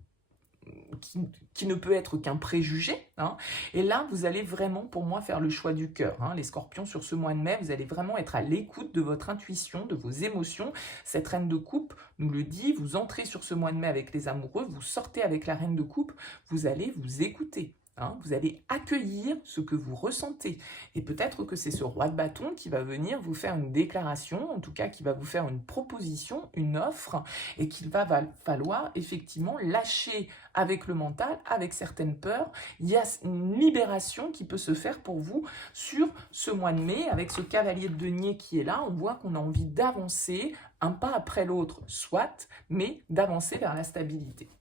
qui ne peut être qu'un préjugé. Hein. Et là, vous allez vraiment, pour moi, faire le choix du cœur. Hein. Les scorpions, sur ce mois de mai, vous allez vraiment être à l'écoute de votre intuition, de vos émotions. Cette reine de coupe nous le dit, vous entrez sur ce mois de mai avec les amoureux, vous sortez avec la reine de coupe, vous allez vous écouter. Hein, vous allez accueillir ce que vous ressentez. Et peut-être que c'est ce roi de bâton qui va venir vous faire une déclaration, en tout cas qui va vous faire une proposition, une offre, et qu'il va falloir effectivement lâcher avec le mental, avec certaines peurs. Il y a une libération qui peut se faire pour vous sur ce mois de mai, avec ce cavalier de denier qui est là. On voit qu'on a envie d'avancer, un pas après l'autre, soit, mais d'avancer vers la stabilité.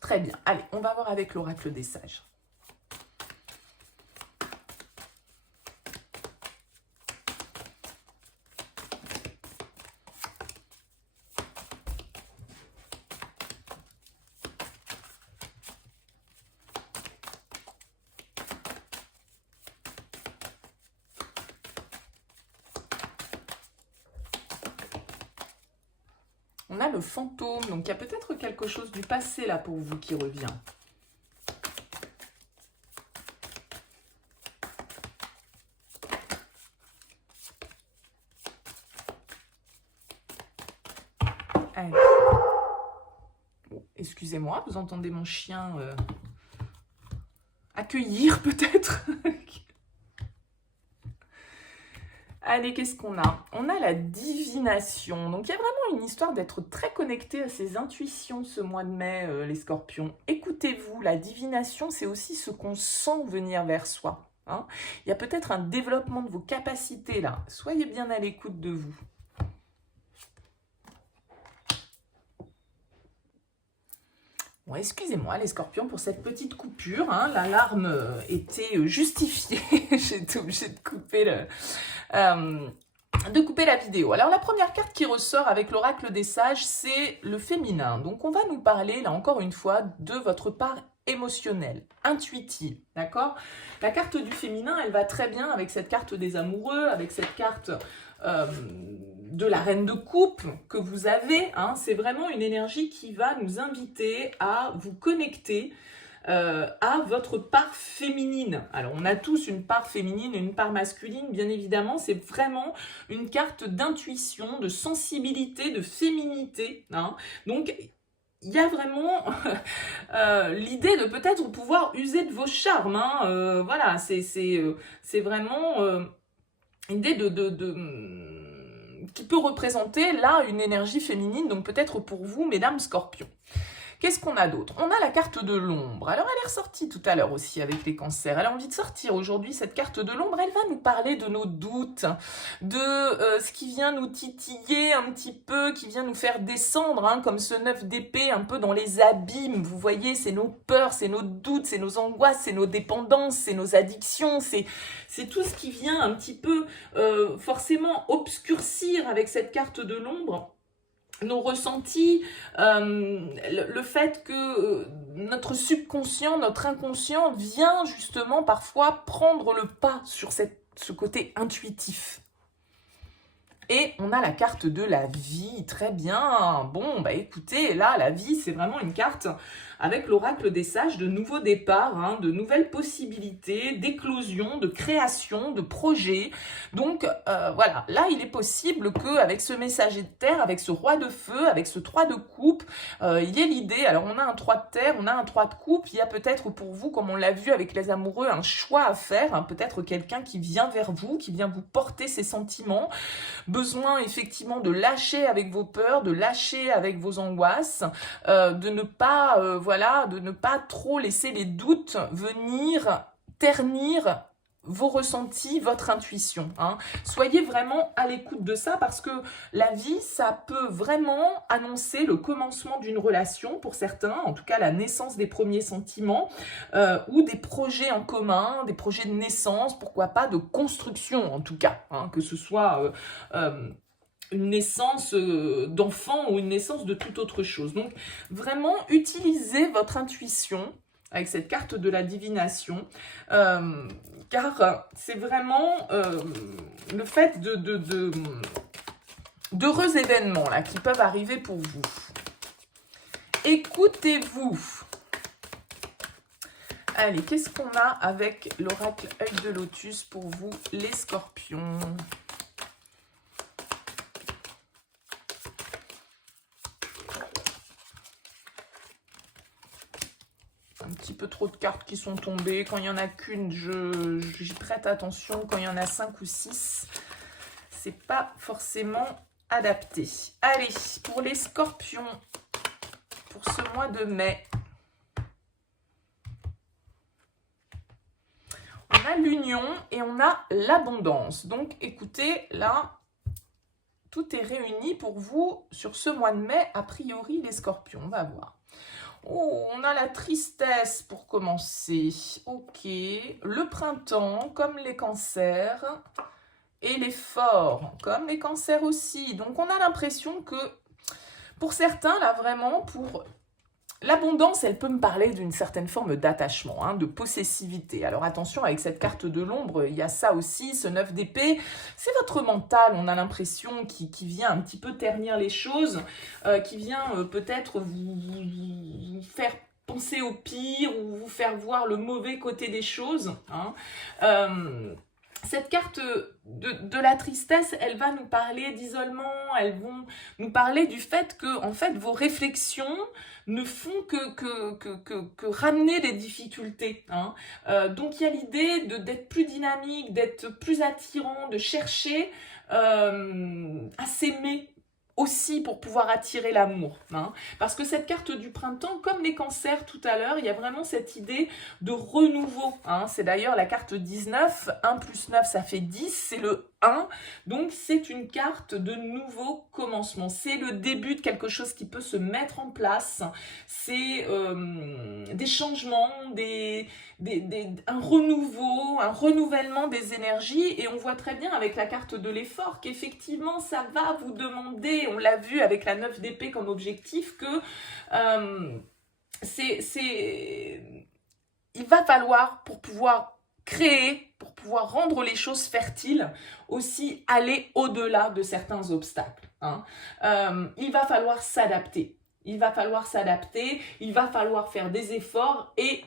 Très bien. Allez, on va voir avec l'oracle des sages. On a le fantôme, donc il y a peut-être quelque chose du passé là pour vous qui revient. Allez. Oh, excusez-moi, vous entendez mon chien accueillir peut-être. Allez, qu'est-ce qu'on a? On a la divination. Donc, il y a vraiment une histoire d'être très connecté à ses intuitions ce mois de mai, les scorpions. Écoutez-vous, la divination, c'est aussi ce qu'on sent venir vers soi. Hein. Il y a peut-être un développement de vos capacités là. Soyez bien à l'écoute de vous. Bon, excusez-moi les scorpions pour cette petite coupure, hein. L'alarme était justifiée, j'étais obligée de couper la vidéo. Alors la première carte qui ressort avec l'oracle des sages, c'est le féminin. Donc on va nous parler là encore une fois de votre part émotionnelle, intuitive, d'accord? La carte du féminin, elle va très bien avec cette carte des amoureux, avec cette carte de la reine de coupe que vous avez, hein. C'est vraiment une énergie qui va nous inviter à vous connecter à votre part féminine. Alors, on a tous une part féminine et une part masculine, bien évidemment. C'est vraiment une carte d'intuition, de sensibilité, de féminité. Hein. Donc, il y a vraiment l'idée de peut-être pouvoir user de vos charmes. Hein. Voilà, c'est vraiment l'idée qui peut représenter là une énergie féminine, donc peut-être pour vous, mesdames scorpions. Qu'est-ce qu'on a d'autre? On a la carte de l'ombre. Alors, elle est ressortie tout à l'heure aussi avec les cancers. Elle a envie de sortir aujourd'hui, cette carte de l'ombre. Elle va nous parler de nos doutes, de ce qui vient nous titiller un petit peu, qui vient nous faire descendre, hein, comme ce 9 d'épée, un peu dans les abîmes. Vous voyez, c'est nos peurs, c'est nos doutes, c'est nos angoisses, c'est nos dépendances, c'est nos addictions, c'est tout ce qui vient un petit peu forcément obscurcir avec cette carte de l'ombre nos ressentis, le fait que notre subconscient, notre inconscient vient justement parfois prendre le pas sur ce côté intuitif. Et on a la carte de la vie, très bien. Bon, bah écoutez, là, la vie, c'est vraiment une carte avec l'oracle des sages de nouveaux départs, hein, de nouvelles possibilités, d'éclosion, de création, de projets. Donc, voilà, là, il est possible qu'avec ce messager de terre, avec ce roi de feu, avec ce 3 de coupe, il y ait l'idée, alors on a un 3 de terre, on a un 3 de coupe, il y a peut-être pour vous, comme on l'a vu avec les amoureux, un choix à faire, hein, peut-être quelqu'un qui vient vers vous, qui vient vous porter ses sentiments, besoin effectivement de lâcher avec vos peurs, de lâcher avec vos angoisses, de ne pas de ne pas trop laisser les doutes venir ternir vos ressentis, votre intuition. Hein. Soyez vraiment à l'écoute de ça parce que la vie, ça peut vraiment annoncer le commencement d'une relation pour certains, en tout cas la naissance des premiers sentiments ou des projets en commun, des projets de naissance, pourquoi pas de construction en tout cas, hein, que ce soit une naissance d'enfant ou une naissance de toute autre chose. Donc, vraiment, utilisez votre intuition avec cette carte de la divination, car c'est vraiment le fait d'heureux événements là, qui peuvent arriver pour vous. Écoutez-vous. Allez, qu'est-ce qu'on a avec l'oracle œil de lotus pour vous, les scorpions ? Un petit peu trop de cartes qui sont tombées. Quand il n'y en a qu'une, j'y prête attention. Quand il y en a 5 ou 6, c'est pas forcément adapté. Allez, pour les scorpions, pour ce mois de mai, on a l'union et on a l'abondance. Donc, écoutez, là, tout est réuni pour vous sur ce mois de mai, a priori, les scorpions. On va voir. Oh, on a la tristesse pour commencer. Ok. Le printemps, comme les cancers. Et l'effort, comme les cancers aussi. Donc, on a l'impression que, pour certains, là, vraiment, pour L'abondance, elle peut me parler d'une certaine forme d'attachement, hein, de possessivité. Alors attention, avec cette carte de l'ombre, il y a ça aussi, ce 9 d'épée. C'est votre mental, on a l'impression, qui vient un petit peu ternir les choses, qui vient peut-être vous faire penser au pire ou vous faire voir le mauvais côté des choses, hein. Cette carte de la tristesse, elle va nous parler d'isolement, elles vont nous parler du fait que, en fait, vos réflexions ne font que ramener des difficultés, hein. Donc, il y a l'idée d'être plus dynamique, d'être plus attirant, de chercher à s'aimer aussi pour pouvoir attirer l'amour, hein. Parce que cette carte du printemps, comme les cancers tout à l'heure, il y a vraiment cette idée de renouveau, hein. C'est d'ailleurs la carte 19, 1 plus 9 ça fait 10, c'est le 1, donc c'est une carte de nouveau commencement, c'est le début de quelque chose qui peut se mettre en place, c'est des changements, un renouveau, un renouvellement des énergies, et on voit très bien avec la carte de l'effort qu'effectivement ça va vous demander, on l'a vu avec la 9 d'épée comme objectif, que il va falloir, pour pouvoir créer, pour pouvoir rendre les choses fertiles, aussi aller au-delà de certains obstacles, hein. Il va falloir s'adapter. Il va falloir s'adapter, il va falloir faire des efforts, et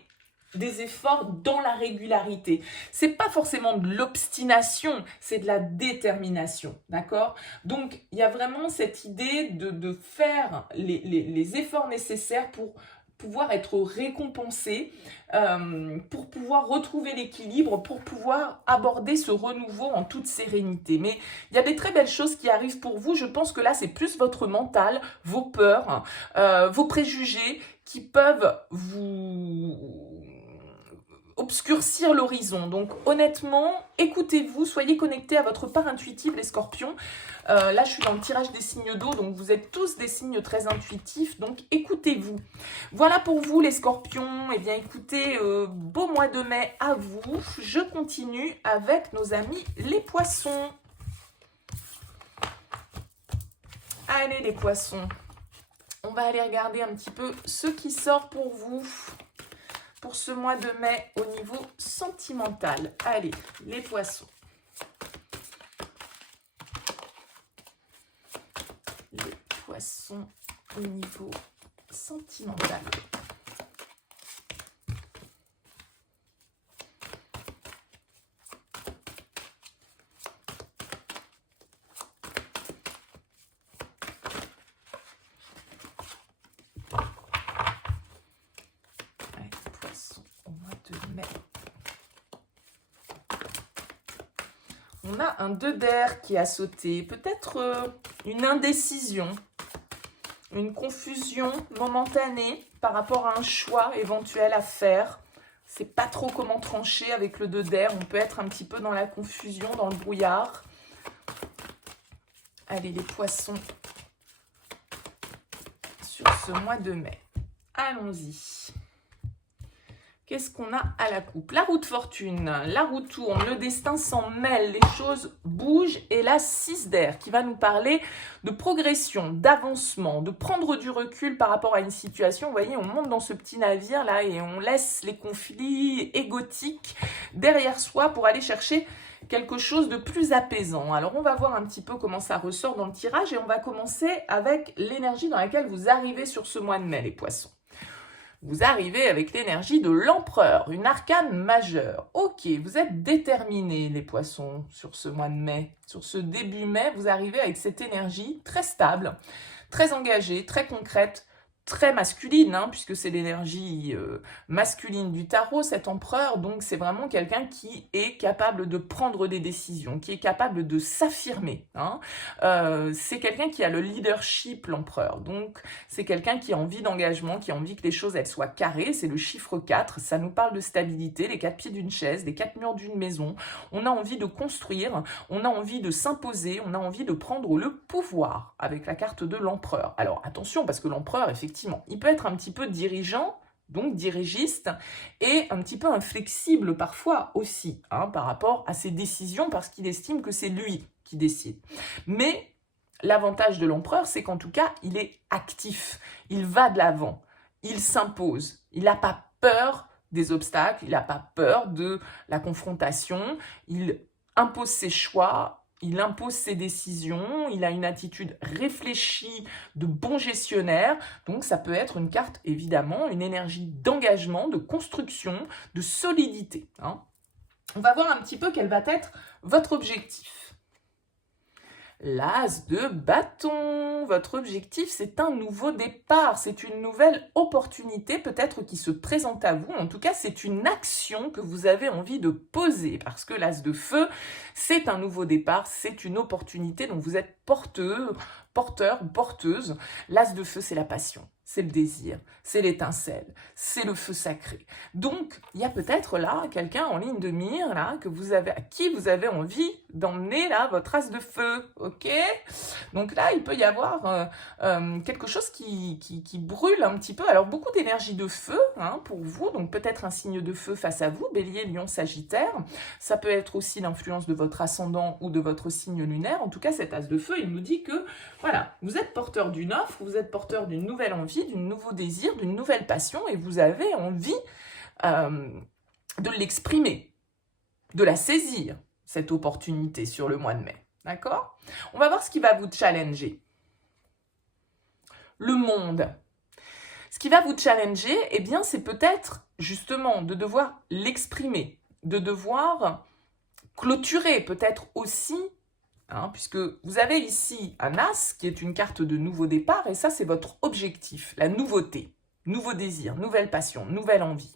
des efforts dans la régularité. C'est pas forcément de l'obstination, c'est de la détermination, d'accord? Donc, il y a vraiment cette idée de faire les efforts nécessaires pour pouvoir être récompensé, pour pouvoir retrouver l'équilibre, pour pouvoir aborder ce renouveau en toute sérénité. Mais il y a des très belles choses qui arrivent pour vous. Je pense que là, c'est plus votre mental, vos peurs, vos préjugés qui peuvent vous obscurcir l'horizon. Donc honnêtement, écoutez-vous, soyez connectés à votre part intuitive, les scorpions. Là, je suis dans le tirage des signes d'eau, donc vous êtes tous des signes très intuitifs, donc écoutez-vous. Voilà pour vous, les scorpions. Eh bien, écoutez, beau mois de mai à vous. Je continue avec nos amis les poissons. Allez, les poissons. On va aller regarder un petit peu ce qui sort pour vous pour ce mois de mai au niveau sentimental. Allez, les poissons. Les poissons au niveau sentimental. On a un 2 d'air qui a sauté, peut-être une indécision, une confusion momentanée par rapport à un choix éventuel à faire. C'est pas trop comment trancher avec le 2 d'air, on peut être un petit peu dans la confusion, dans le brouillard. Allez, les poissons sur ce mois de mai. Allons-y. Qu'est-ce qu'on a à la coupe? La roue de fortune, la roue tourne, le destin s'en mêle, les choses bougent, et la 6 d'air qui va nous parler de progression, d'avancement, de prendre du recul par rapport à une situation. Vous voyez, on monte dans ce petit navire là et on laisse les conflits égotiques derrière soi pour aller chercher quelque chose de plus apaisant. Alors on va voir un petit peu comment ça ressort dans le tirage, et on va commencer avec l'énergie dans laquelle vous arrivez sur ce mois de mai, les poissons. Vous arrivez avec l'énergie de l'empereur, une arcane majeure. Ok, vous êtes déterminés, les poissons, sur ce mois de mai. Sur ce début mai, vous arrivez avec cette énergie très stable, très engagée, très concrète, très masculine, hein, puisque c'est l'énergie masculine du tarot, cet empereur. Donc c'est vraiment quelqu'un qui est capable de prendre des décisions, qui est capable de s'affirmer, hein. C'est quelqu'un qui a le leadership, l'empereur. Donc c'est quelqu'un qui a envie d'engagement, qui a envie que les choses elles soient carrées. C'est le chiffre 4, ça nous parle de stabilité, les 4 pieds d'une chaise, les 4 murs d'une maison. On a envie de construire, on a envie de s'imposer, on a envie de prendre le pouvoir avec la carte de l'empereur. Alors attention, parce que l'empereur, effectivement, il peut être un petit peu dirigeant, donc dirigiste, et un petit peu inflexible parfois aussi, hein, par rapport à ses décisions, parce qu'il estime que c'est lui qui décide. Mais l'avantage de l'empereur, c'est qu'en tout cas, il est actif, il va de l'avant. il s'impose. Il n'a pas peur des obstacles, il n'a pas peur de la confrontation, il impose ses choix, il impose ses décisions, il a une attitude réfléchie de bon gestionnaire. Donc ça peut être une carte, évidemment, une énergie d'engagement, de construction, de solidité. Hein. On va voir un petit peu quel va être votre objectif. L'as de bâton, votre objectif, c'est un nouveau départ, c'est une nouvelle opportunité peut-être qui se présente à vous. En tout cas, c'est une action que vous avez envie de poser parce que l'as de feu, c'est un nouveau départ, c'est une opportunité dont vous êtes porteur ou porteuse. L'as de feu, c'est la passion, c'est le désir, c'est l'étincelle, c'est le feu sacré. Donc, il y a peut-être là quelqu'un en ligne de mire là, à qui vous avez envie d'emmener là votre as de feu, ok? Donc là, il peut y avoir quelque chose qui brûle un petit peu. Alors, beaucoup d'énergie de feu hein, pour vous, donc peut-être un signe de feu face à vous, Bélier, Lion, Sagittaire. Ça peut être aussi l'influence de votre ascendant ou de votre signe lunaire. En tout cas, cet as de feu, il nous dit que voilà, vous êtes porteur d'une offre, vous êtes porteur d'une nouvelle envie, d'un nouveau désir, d'une nouvelle passion et vous avez envie de l'exprimer, de la saisir, cette opportunité sur le mois de mai. D'accord? On va voir ce qui va vous challenger. Le monde. Ce qui va vous challenger, eh bien, c'est peut-être justement de devoir l'exprimer, de devoir clôturer peut-être aussi. Hein, puisque vous avez ici un as qui est une carte de nouveau départ et ça c'est votre objectif, la nouveauté, nouveau désir, nouvelle passion, nouvelle envie.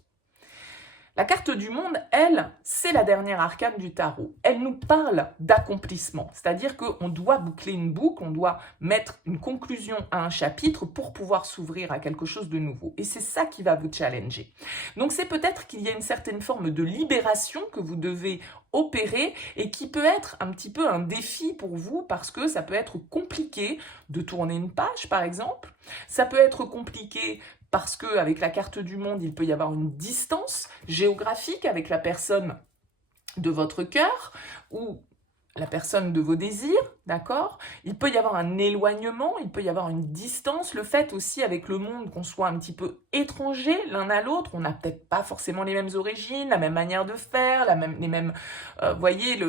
La carte du monde, elle, c'est la dernière arcane du tarot. Elle nous parle d'accomplissement, c'est-à-dire qu'on doit boucler une boucle, on doit mettre une conclusion à un chapitre pour pouvoir s'ouvrir à quelque chose de nouveau. Et c'est ça qui va vous challenger. Donc c'est peut-être qu'il y a une certaine forme de libération que vous devez opérer et qui peut être un petit peu un défi pour vous parce que ça peut être compliqué de tourner une page, par exemple. Ça peut être compliqué parce qu'avec la carte du monde, il peut y avoir une distance géographique avec la personne de votre cœur ou la personne de vos désirs, d'accord? Il peut y avoir un éloignement, il peut y avoir une distance, le fait aussi avec le monde qu'on soit un petit peu étranger l'un à l'autre, on n'a peut-être pas forcément les mêmes origines, la même manière de faire, les mêmes, voyez,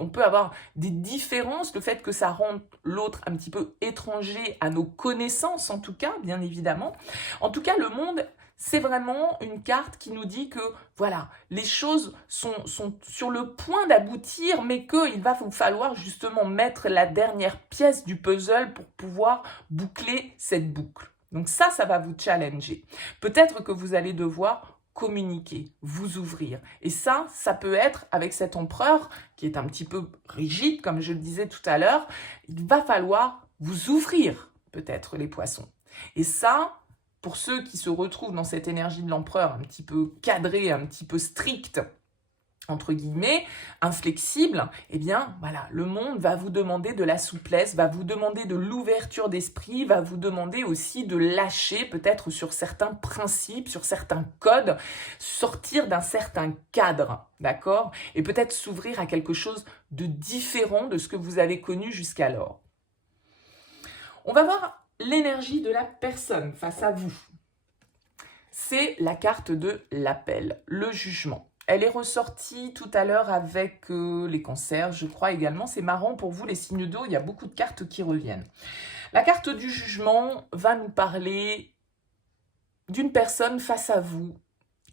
on peut avoir des différences, le fait que ça rende l'autre un petit peu étranger à nos connaissances en tout cas, bien évidemment. En tout cas, le monde, c'est vraiment une carte qui nous dit que, voilà, les choses sont sur le point d'aboutir, mais qu'il va vous falloir justement mettre la dernière pièce du puzzle pour pouvoir boucler cette boucle. Donc ça va vous challenger. Peut-être que vous allez devoir communiquer, vous ouvrir. Et ça peut être avec cet empereur qui est un petit peu rigide, comme je le disais tout à l'heure, il va falloir vous ouvrir, peut-être, les poissons. Et ça, pour ceux qui se retrouvent dans cette énergie de l'empereur un petit peu cadrée, un petit peu stricte, entre guillemets, inflexible, eh bien, voilà, le monde va vous demander de la souplesse, va vous demander de l'ouverture d'esprit, va vous demander aussi de lâcher peut-être sur certains principes, sur certains codes, sortir d'un certain cadre, d'accord? Et peut-être s'ouvrir à quelque chose de différent de ce que vous avez connu jusqu'alors. On va voir l'énergie de la personne face à vous. C'est la carte de l'appel, le jugement. Elle est ressortie tout à l'heure avec les cancers, je crois également. C'est marrant pour vous, les signes d'eau, il y a beaucoup de cartes qui reviennent. La carte du jugement va nous parler d'une personne face à vous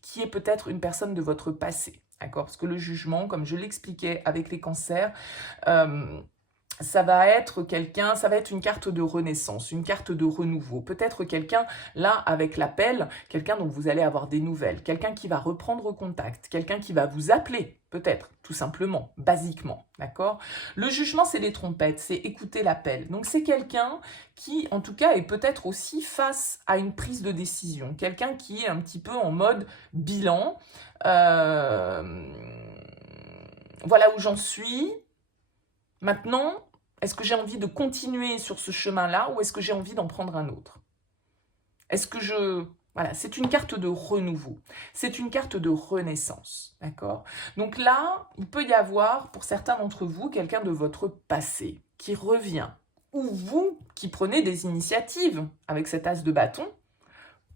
qui est peut-être une personne de votre passé. D'accord? Parce que le jugement, comme je l'expliquais avec les cancers, ça va être une carte de renaissance, une carte de renouveau. Peut-être quelqu'un, là, avec l'appel, quelqu'un dont vous allez avoir des nouvelles, quelqu'un qui va reprendre contact, quelqu'un qui va vous appeler, peut-être, tout simplement, basiquement, d'accord? Le jugement, c'est les trompettes, c'est écouter l'appel. Donc, c'est quelqu'un qui, en tout cas, est peut-être aussi face à une prise de décision. Quelqu'un qui est un petit peu en mode bilan. Voilà où j'en suis. Maintenant, est-ce que j'ai envie de continuer sur ce chemin-là ou est-ce que j'ai envie d'en prendre un autre? Voilà, c'est une carte de renouveau. C'est une carte de renaissance, d'accord? Donc là, il peut y avoir, pour certains d'entre vous, quelqu'un de votre passé qui revient. Ou vous qui prenez des initiatives avec cet as de bâton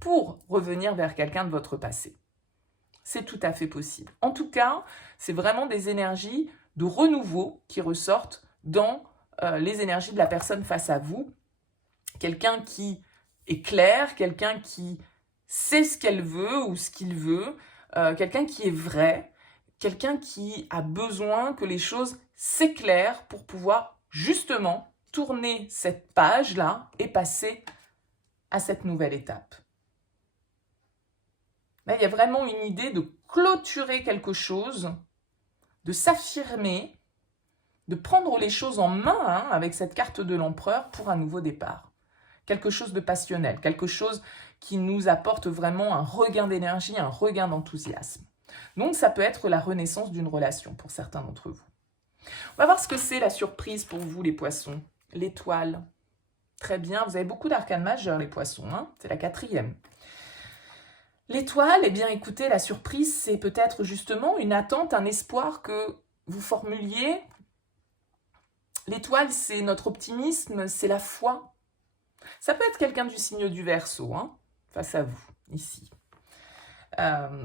pour revenir vers quelqu'un de votre passé. C'est tout à fait possible. En tout cas, c'est vraiment des énergies de renouveau qui ressortent dans les énergies de la personne face à vous. Quelqu'un qui est clair, quelqu'un qui sait ce qu'elle veut ou ce qu'il veut, quelqu'un qui est vrai, quelqu'un qui a besoin que les choses s'éclairent pour pouvoir justement tourner cette page-là et passer à cette nouvelle étape. Là, il y a vraiment une idée de clôturer quelque chose, de s'affirmer, de prendre les choses en main avec cette carte de l'empereur pour un nouveau départ. Quelque chose de passionnel, quelque chose qui nous apporte vraiment un regain d'énergie, un regain d'enthousiasme. Donc ça peut être la renaissance d'une relation pour certains d'entre vous. On va voir ce que c'est la surprise pour vous les poissons. L'étoile. Très bien, vous avez beaucoup d'arcanes majeurs les poissons, c'est la 4e. L'étoile, eh bien écoutez, la surprise c'est peut-être justement une attente, un espoir que vous formuliez. L'étoile c'est notre optimisme, c'est la foi. Ça peut être quelqu'un du signe du Verseau, face à vous, ici.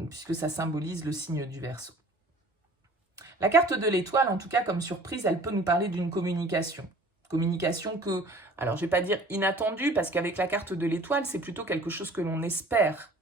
Puisque ça symbolise le signe du Verseau. La carte de l'étoile, en tout cas comme surprise, elle peut nous parler d'une communication. Communication que, alors je ne vais pas dire inattendue, parce qu'avec la carte de l'étoile, c'est plutôt quelque chose que l'on espère.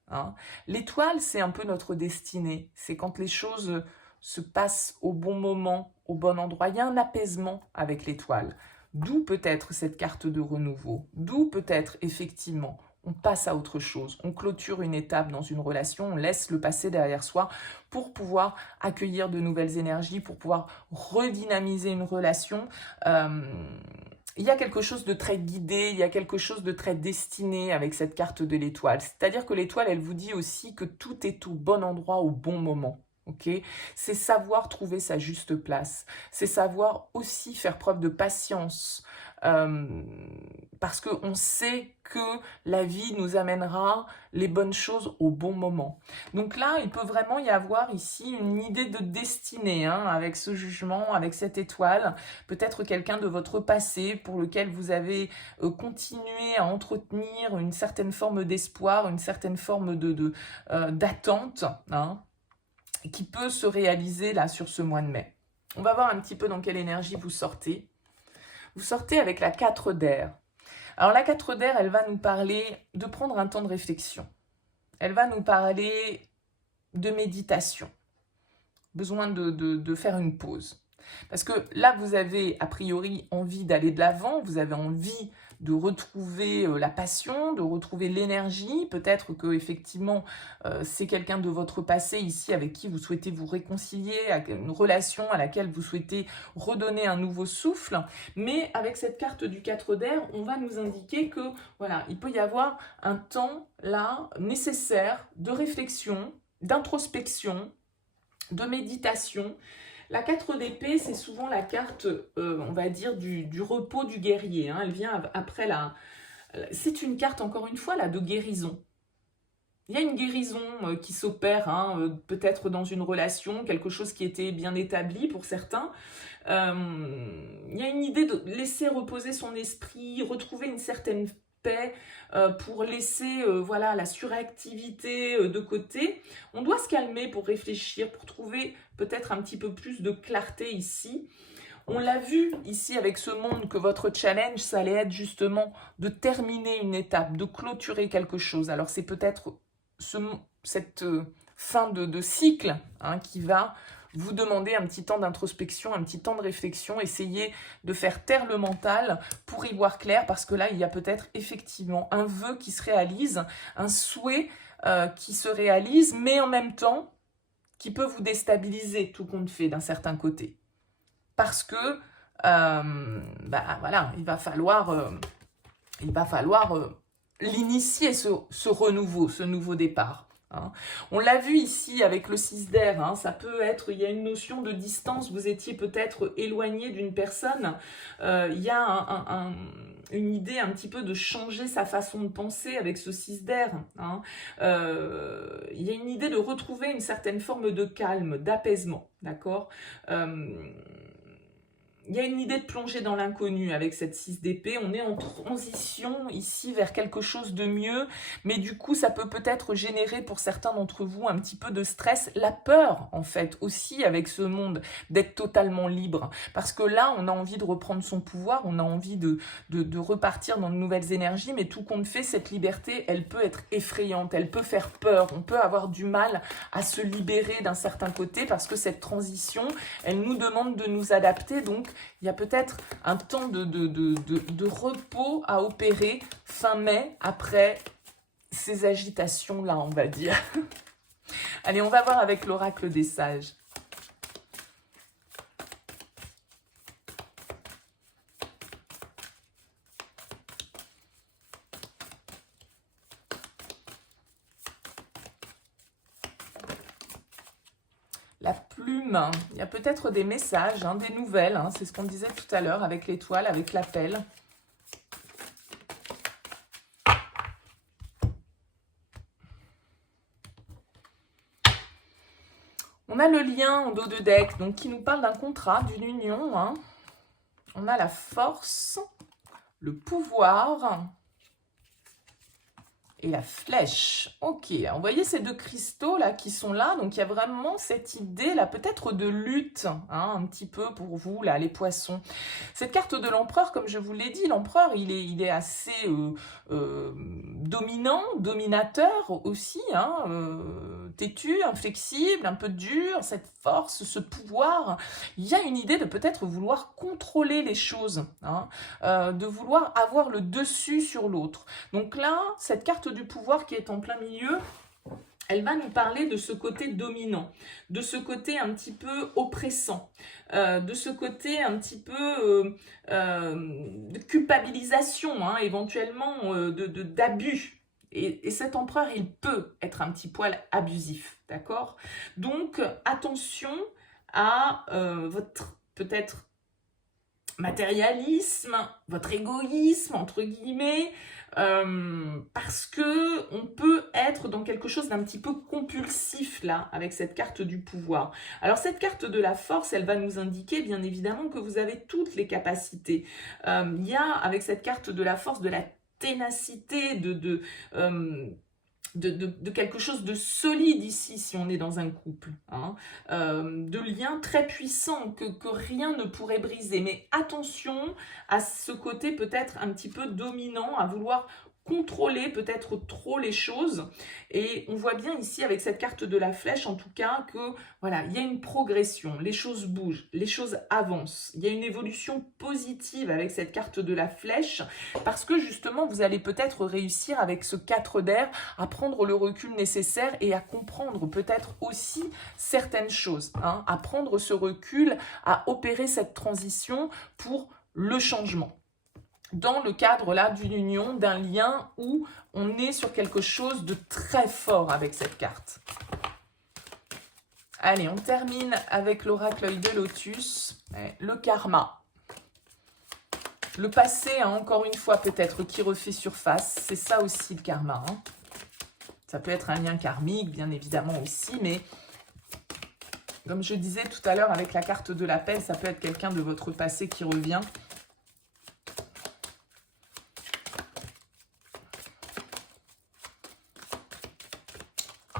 L'étoile, c'est un peu notre destinée. C'est quand les choses se passent au bon moment, au bon endroit. Il y a un apaisement avec l'étoile. D'où peut-être cette carte de renouveau. D'où peut-être, effectivement, on passe à autre chose, on clôture une étape dans une relation, on laisse le passé derrière soi pour pouvoir accueillir de nouvelles énergies, pour pouvoir redynamiser une relation. Il y a quelque chose de très guidé, il y a quelque chose de très destiné avec cette carte de l'étoile. C'est-à-dire que l'étoile, elle vous dit aussi que tout est au bon endroit, au bon moment. Okay, c'est savoir trouver sa juste place, c'est savoir aussi faire preuve de patience, parce qu'on sait que la vie nous amènera les bonnes choses au bon moment. Donc là, il peut vraiment y avoir ici une idée de destinée, avec ce jugement, avec cette étoile, peut-être quelqu'un de votre passé pour lequel vous avez continué à entretenir une certaine forme d'espoir, une certaine forme d'attente, qui peut se réaliser là sur ce mois de mai. On va voir un petit peu dans quelle énergie vous sortez. Vous sortez avec la 4 d'air. Alors la 4 d'air, elle va nous parler de prendre un temps de réflexion. Elle va nous parler de méditation. Besoin de faire une pause. Parce que là, vous avez a priori envie d'aller de l'avant, vous avez envie de retrouver la passion, de retrouver l'énergie. Peut-être que effectivement, c'est quelqu'un de votre passé ici avec qui vous souhaitez vous réconcilier, une relation à laquelle vous souhaitez redonner un nouveau souffle. Mais avec cette carte du 4 d'air, on va nous indiquer que voilà, il peut y avoir un temps là nécessaire de réflexion, d'introspection, de méditation. La 4 d'épée, c'est souvent la carte, on va dire, du repos du guerrier. Elle vient après la... C'est une carte, encore une fois, là, de guérison. Il y a une guérison qui s'opère, peut-être dans une relation, quelque chose qui était bien établi pour certains. Il y a une idée de laisser reposer son esprit, retrouver une certaine paix, pour laisser voilà, la suractivité de côté. On doit se calmer pour réfléchir, pour trouver peut-être un petit peu plus de clarté ici. On l'a vu ici avec ce monde que votre challenge, ça allait être justement de terminer une étape, de clôturer quelque chose. Alors c'est peut-être cette fin de cycle qui va vous demander un petit temps d'introspection, un petit temps de réflexion, essayez de faire taire le mental pour y voir clair, parce que là, il y a peut-être effectivement un vœu qui se réalise, un souhait qui se réalise, mais en même temps, qui peut vous déstabiliser tout compte fait d'un certain côté. Parce que, voilà, il va falloir l'initier, ce renouveau, ce nouveau départ. On l'a vu ici avec le 6 d'air, ça peut être, il y a une notion de distance, vous étiez peut-être éloigné d'une personne, il y a une idée un petit peu de changer sa façon de penser avec ce 6 d'air, il y a une idée de retrouver une certaine forme de calme, d'apaisement, d'accord. il y a une idée de plonger dans l'inconnu avec cette 6 d'épée. On est en transition ici vers quelque chose de mieux, mais du coup, ça peut peut-être générer pour certains d'entre vous un petit peu de stress, la peur en fait aussi avec ce monde d'être totalement libre. Parce que là, on a envie de reprendre son pouvoir, on a envie de repartir dans de nouvelles énergies, mais tout compte fait, cette liberté, elle peut être effrayante, elle peut faire peur, on peut avoir du mal à se libérer d'un certain côté parce que cette transition, elle nous demande de nous adapter, donc il y a peut-être un temps de repos à opérer fin mai après ces agitations-là, on va dire. Allez, on va voir avec l'oracle des sages. La plume, il y a peut-être des messages, hein, des nouvelles, hein, c'est ce qu'on disait tout à l'heure avec l'étoile, avec l'appel. On a le lien en dos de deck, donc qui nous parle d'un contrat, d'une union. Hein. On a la force, le pouvoir et la flèche. Ok, alors vous voyez ces deux cristaux là qui sont là, donc il y a vraiment cette idée là peut-être de lutte, hein, un petit peu pour vous là les poissons. Cette carte de l'empereur, comme je vous l'ai dit, l'empereur il est assez dominant, dominateur aussi, hein, têtu, inflexible, un peu dur, cette force, ce pouvoir. Il y a une idée de peut-être vouloir contrôler les choses, hein, de vouloir avoir le dessus sur l'autre. Donc là, cette carte du pouvoir qui est en plein milieu, elle va nous parler de ce côté dominant, de ce côté un petit peu oppressant, de ce côté un petit peu de culpabilisation, hein, éventuellement d'abus. Et cet empereur, il peut être un petit poil abusif, d'accord? Donc, attention à votre peut-être matérialisme, votre égoïsme, entre guillemets, parce que on peut être dans quelque chose d'un petit peu compulsif là, avec cette carte du pouvoir. Alors cette carte de la force, elle va nous indiquer bien évidemment que vous avez toutes les capacités. Il y a avec cette carte de la force de la ténacité, de quelque chose de solide ici, si on est dans un couple, hein, de liens très puissants que rien ne pourrait briser. Mais attention à ce côté peut-être un petit peu dominant, à vouloir contrôler peut-être trop les choses. Et on voit bien ici avec cette carte de la flèche en tout cas que voilà, il y a une progression, les choses bougent, les choses avancent. Il y a une évolution positive avec cette carte de la flèche parce que justement vous allez peut-être réussir avec ce 4 d'air à prendre le recul nécessaire et à comprendre peut-être aussi certaines choses, hein, à prendre ce recul, à opérer cette transition pour le changement. Dans le cadre là d'une union, d'un lien où on est sur quelque chose de très fort avec cette carte. Allez, on termine avec l'oracle œil de lotus, le karma. Le passé, hein, encore une fois peut-être, qui refait surface, c'est ça aussi le karma. Hein. Ça peut être un lien karmique, bien évidemment aussi, mais comme je disais tout à l'heure avec la carte de l'appel, ça peut être quelqu'un de votre passé qui revient.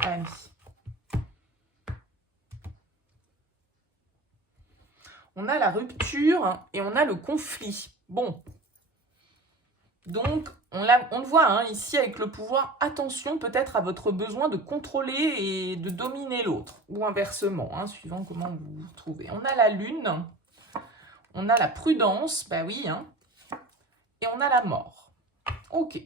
Allez. On a la rupture et on a le conflit. Bon. Donc, on le voit hein, ici avec le pouvoir. Attention peut-être à votre besoin de contrôler et de dominer l'autre. Ou inversement, hein, suivant comment vous vous trouvez. On a la lune. On a la prudence. Bah oui. Hein, et on a la mort. Ok.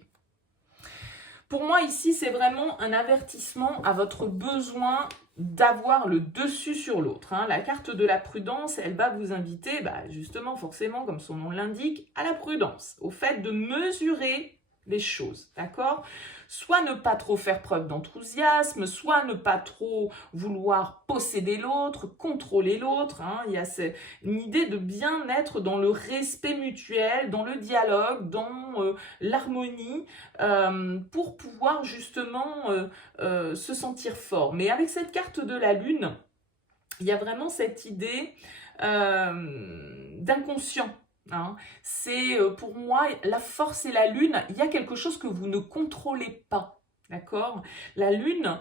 Pour moi, ici, c'est vraiment un avertissement à votre besoin d'avoir le dessus sur l'autre. Hein. La carte de la prudence, elle va vous inviter, justement, forcément, comme son nom l'indique, à la prudence, au fait de mesurer les choses, d'accord? Soit ne pas trop faire preuve d'enthousiasme, soit ne pas trop vouloir posséder l'autre, contrôler l'autre. Hein. Il y a une idée de bien être dans le respect mutuel, dans le dialogue, dans l'harmonie, pour pouvoir justement se sentir fort. Mais avec cette carte de la lune, il y a vraiment cette idée d'inconscient. Hein. C'est pour moi la force et la lune, il y a quelque chose que vous ne contrôlez pas. D'accord? La lune,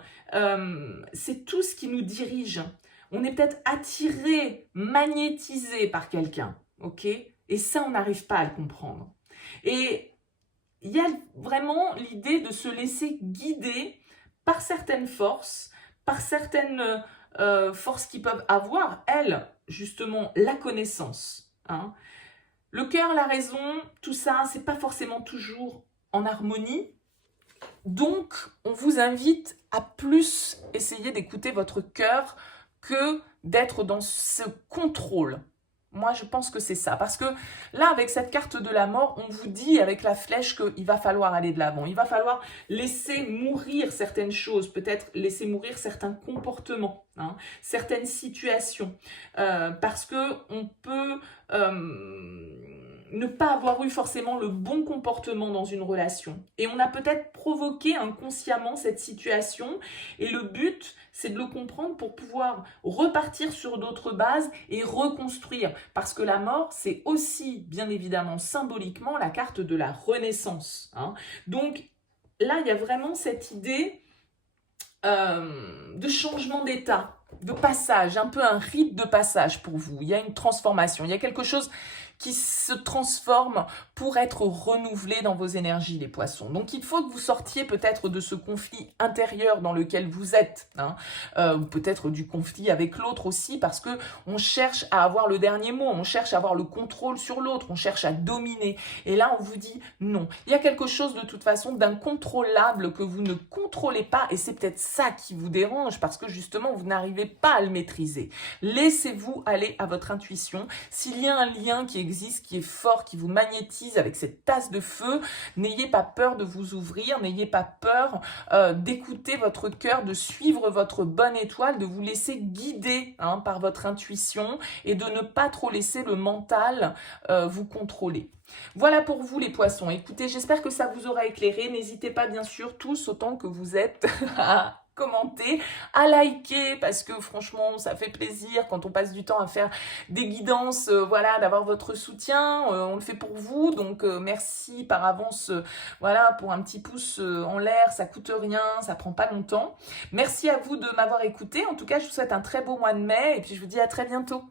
c'est tout ce qui nous dirige. On est peut-être attiré, magnétisé par quelqu'un. Ok? Et ça, on n'arrive pas à le comprendre. Et il y a vraiment l'idée de se laisser guider par certaines forces, par certaines forces qui peuvent avoir, elles, justement, la connaissance. Hein. Le cœur, la raison, tout ça, c'est pas forcément toujours en harmonie. Donc, on vous invite à plus essayer d'écouter votre cœur que d'être dans ce contrôle. Moi, je pense que c'est ça. Parce que là, avec cette carte de la mort, on vous dit avec la flèche qu'il va falloir aller de l'avant. Il va falloir laisser mourir certaines choses, peut-être laisser mourir certains comportements, hein, certaines situations. Parce qu'on peut ne pas avoir eu forcément le bon comportement dans une relation. Et on a peut-être provoqué inconsciemment cette situation. Et le but, c'est de le comprendre pour pouvoir repartir sur d'autres bases et reconstruire. Parce que la mort, c'est aussi, bien évidemment, symboliquement, la carte de la renaissance. Hein. Donc là, il y a vraiment cette idée de changement d'état, de passage, un peu un rite de passage pour vous. Il y a une transformation, il y a quelque chose qui se transforme pour être renouvelé dans vos énergies, les poissons. Donc, il faut que vous sortiez peut-être de ce conflit intérieur dans lequel vous êtes, hein, ou peut-être du conflit avec l'autre aussi, parce que on cherche à avoir le dernier mot, on cherche à avoir le contrôle sur l'autre, on cherche à dominer. Et là, on vous dit non. Il y a quelque chose de toute façon d'incontrôlable que vous ne contrôlez pas, et c'est peut-être ça qui vous dérange, parce que justement, vous n'arrivez pas à le maîtriser. Laissez-vous aller à votre intuition. S'il y a un lien qui existe, qui est fort, qui vous magnétise avec cette tasse de feu, n'ayez pas peur de vous ouvrir, n'ayez pas peur d'écouter votre cœur, de suivre votre bonne étoile, de vous laisser guider, hein, par votre intuition et de ne pas trop laisser le mental vous contrôler. Voilà pour vous les poissons. Écoutez, j'espère que ça vous aura éclairé. N'hésitez pas bien sûr tous autant que vous êtes à commenter, à liker, parce que franchement ça fait plaisir quand on passe du temps à faire des guidances, voilà, d'avoir votre soutien, on le fait pour vous, donc merci par avance, voilà, pour un petit pouce en l'air, ça coûte rien, ça prend pas longtemps. Merci à vous de m'avoir écouté, en tout cas je vous souhaite un très beau mois de mai et puis je vous dis à très bientôt.